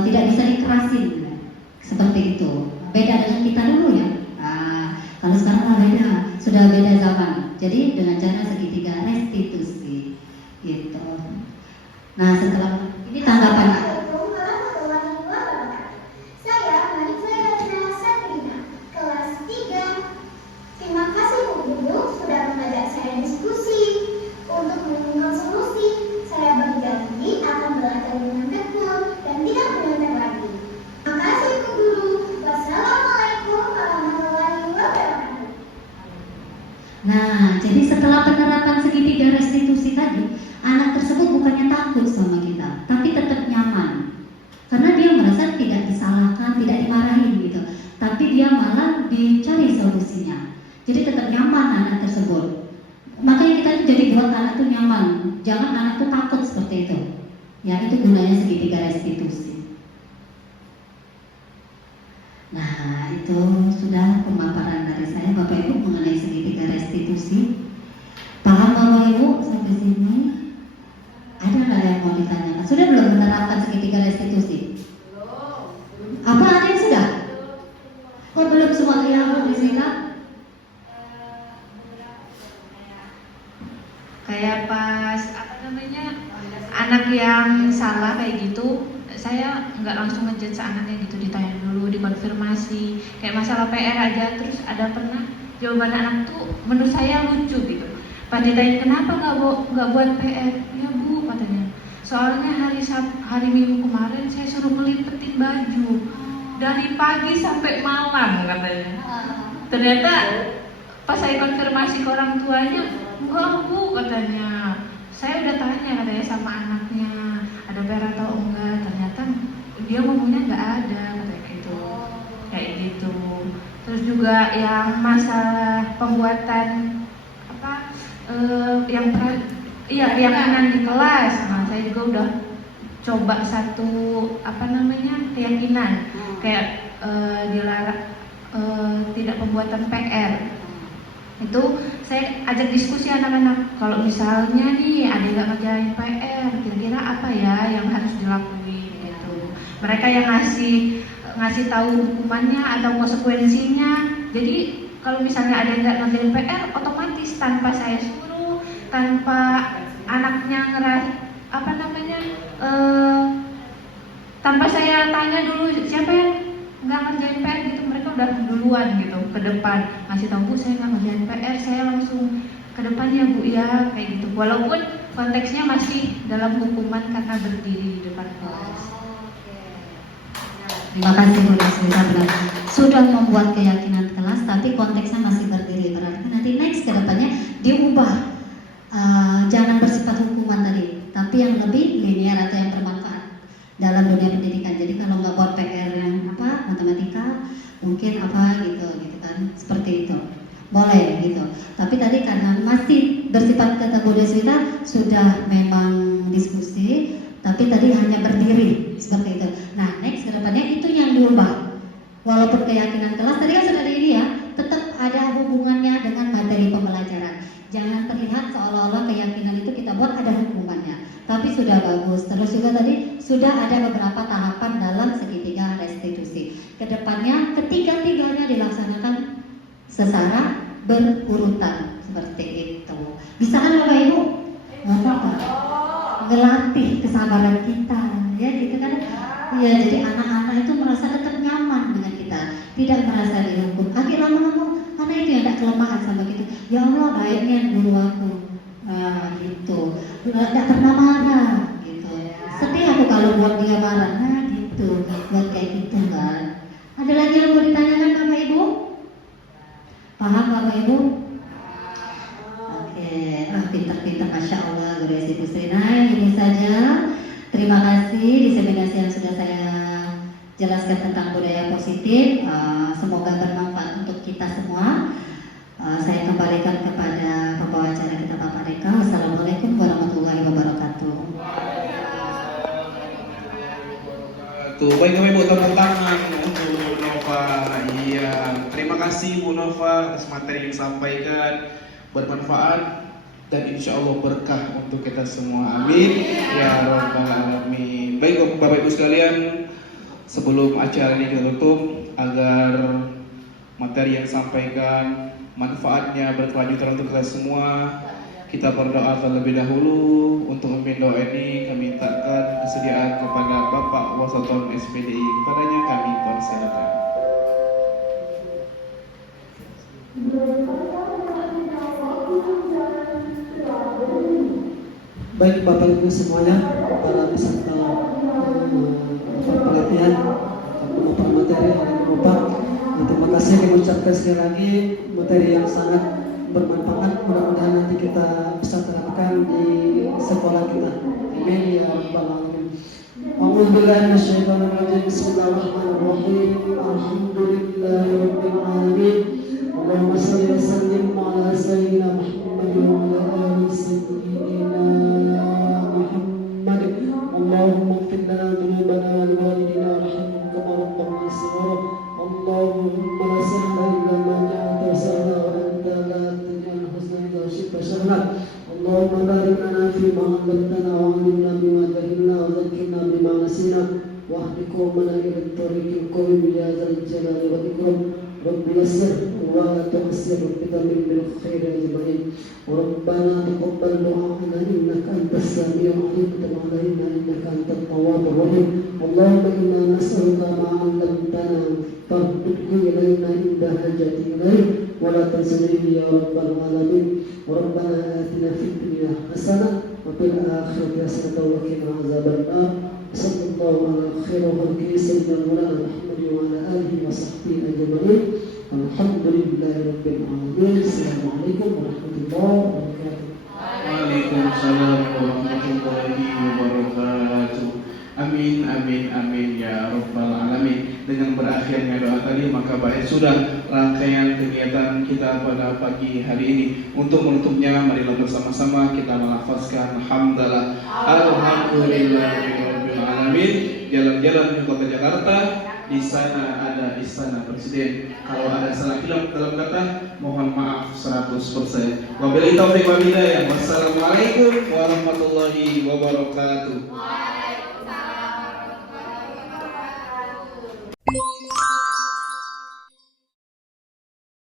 tidak bisa dikerasin. Seperti itu, beda dengan kita dulu ya. Kalau sekarang beda, sudah beda zaman. Jadi dengan cara segitiga restitusi, gitu. Nah setelah ini tanggapan. Assalamualaikum warahmatullahi wabarakatuh. Saya Malika Rana Sabrina, kelas 3. Terima kasih Bu Guru sudah mengajak saya diskusi. Untuk menemukan solusi, saya berjanji akan belajar dengan tekun dan tidak menyontek lagi. Terima kasih Bu Guru. Wassalamualaikum warahmatullahi wabarakatuh. Nah, jadi setelah penerapan segitiga restitusi tadi, anak tersebut bukannya takut sama kita, tapi tetap nyaman. Karena dia merasa tidak disalahkan, tidak dimarahin gitu. Tapi dia malah dicari solusinya. Jadi tetap nyaman anak tersebut. Makanya kita jadi buat anak tuh nyaman. Jangan anak tuh takut seperti itu. Ya, itu gunanya segitiga restitusi. Nah, itu sudah pemaparan dari saya Bapak Ibu mengenai segitiga restitusi. Paham Bapak Ibu sampai sini? Ada nggak yang mau ditanyakan? Sudah belum menerapkan segitiga restitusi? Apa ada yang sudah? Oh belum semua yang di sini? Kayak pas apa namanya anak yang salah kayak gitu, saya nggak langsung ngejudge anaknya gitu, ditanya dulu, dikonfirmasi. Kayak masalah PR aja, terus ada pernah jawaban anak tuh menurut saya lucu gitu. Pas ditanya kenapa nggak buat PR, ya Bu katanya. Soalnya hari Minggu kemarin saya suruh melipetin baju dari pagi sampai malam katanya. Ternyata pas saya konfirmasi ke orang tuanya, enggak Bu katanya. Saya udah tanya katanya sama anaknya, ada PR atau enggak. Ternyata dia ngomongnya nggak ada kayak gitu. Kayak gitu. Terus juga yang masalah pembuatan apa keyakinan di kelas. Nah, saya juga udah coba satu keyakinan kayak dilarang tidak pembuatan PR. Itu saya ajak diskusi anak-anak, kalau misalnya nih ada yang nggak ngerjain PR, kira-kira apa ya yang harus dilakuin gitu. Mereka yang ngasih tahu hukumannya atau konsekuensinya. Jadi kalau misalnya ada yang nggak ngerjain PR, otomatis tanpa saya suruh, tanpa anaknya tanpa saya tanya dulu siapa yang nggak ngerjain PR gitu, mereka udah duluan gitu ke depan ngasih tahu, Bu saya nggak ngerjain PR, saya langsung ke depan ya Bu ya, kayak gitu. Walaupun konteksnya masih dalam hukuman karena berdiri di depan kelas. Terima kasih Bu Deswita, sudah membuat keyakinan kelas tapi konteksnya masih berdiri. Berarti nanti next ke depannya diubah, jangan bersifat hukuman tadi, tapi yang lebih linear atau yang bermanfaat dalam dunia pendidikan. Jadi kalau nggak buat PR yang matematika, mungkin gitu kan, seperti itu boleh gitu. Tapi tadi karena masih bersifat, kata Bu Deswita, sudah memang diskusi, tapi tadi hanya berdiri seperti itu. Nah next ke depannya itu yang diubah. Walaupun keyakinan kelas tadi kan sudah ada ini ya, tetap ada hubungannya dengan materi pembelajaran. Jangan terlihat seolah-olah keyakinan itu kita buat ada hukumannya, tapi sudah bagus. Terus juga tadi sudah ada beberapa tahapan dalam segitiga restitusi. Kedepannya ketiga-tiganya dilaksanakan secara berurutan seperti itu. Bisa kan Bapak Ibu? Ngelatih kesabaran kita, ya gitu kan? Ya, jadi anak-anak itu merasa tetap nyaman dengan kita. tidak merasa dihukum. Akhirnya lama-lama karena itu yang ada kelemahan sama gitu. Ya Allah baiknya guru aku, gitu. Tidak pernah marah, gitu. Sedih aku kalau buat dia marah, gitu. Buat kayak gitu kan. Ada lagi yang mau ditanyakan Bapak Ibu? Paham Bapak Ibu? Oke, pintar-pintar, Masya Allah, Guru Ibu Sri. Nah, ini saja. Terima kasih diseminasi yang sudah saya jelaskan tentang budaya positif. Semoga bermanfaat untuk kita semua. Saya kembalikan kepada pembawa acara kita Bapak Deka. Wassalamualaikum warahmatullahi wabarakatuh. Baik Bapak Ibu, tepuk tangan untuk Bu Nova. Iya, terima kasih Bu Nova atas materi yang disampaikan, bermanfaat dan insya Allah berkah untuk kita semua. Amin ya rabbal alamin. Baik Bapak Ibu sekalian, sebelum acara ini kita tutup, agar materi yang disampaikan manfaatnya berkelanjutan untuk kita semua, kita berdoa terlebih dahulu. Untuk memimpin doa ini kami mintakan kesediaan kepada Bapak Wasaton SPDI, kepadanya kami persilakan. Baik Bapak Ibu semuanya, para peserta pelatihan berupa materi yang berupa, terima kasih mengucapkan sekali lagi materi yang sangat bermanfaat. Mudah-mudahan nanti kita bisa terapkan di sekolah kita. Amin ya rabbal alamin. A'udzubillahi minasyaitonir rajim. Bismillahirrahmanirrahim. Alhamdulillahirabbil alamin. Allahumma shalli wa sallim ala sayyidina Muhammad wa ala ali sayyidina Muhammad. Allahumma ighfir lana dhunubana wa li walidina warhamhum kama rabbayana shighara. Allahumma la sahla illa ma ja'altahu sahla wa anta la taj'al huzna idha shi'ta sahla. Allahumma barik lana fi ma 'allamtana wa 'allimna bima jahilna wa zakkirna bima nasina wa ahdi qawmana ila at-tariqil qawim ya dzal jalali wal ikram. Rabbi yassir wa la tu'assir bitamim bil khair ajma'in. Rabbana taqabbal du'a'ana innaka antas sami'ul 'alim wa tub 'alaina innaka antat tawwabur rahim. Allahumma inna nas'aluka ma 'allamtana fardudhu ilayna inda hajati ilayk wa la tansihi ya rabbal alamin. Rabbana atina fid dunya hasanah wa fil akhirati hasanah wa qina adzaban nar. Sallallahu ala khairu khalqi sayyidina Muhammad wa ala alihi wa sahbihi ajma'in. Alhamdulillahi rabbil alamin. Assalamualaikum warahmatullahi wabarakatuh. Waalaikumsalam warahmatullahi wabarakatuh. Amin, amin, amin ya rabbal alamin. Dengan berakhirnya doa tadi, maka baik sudah rangkaian kegiatan kita pada pagi hari ini. Untuk menutupnya, marilah bersama-sama kita melafazkan hamdalah alhamdulillahirabbil alamin. Jalan-jalan di kota Jakarta, di sana ada istana presiden. Kalau ada salah hilang dalam kata, mohon maaf 100%. Wabillahi taufiq wal hidayah. Wassalamualaikum warahmatullahi wabarakatuh.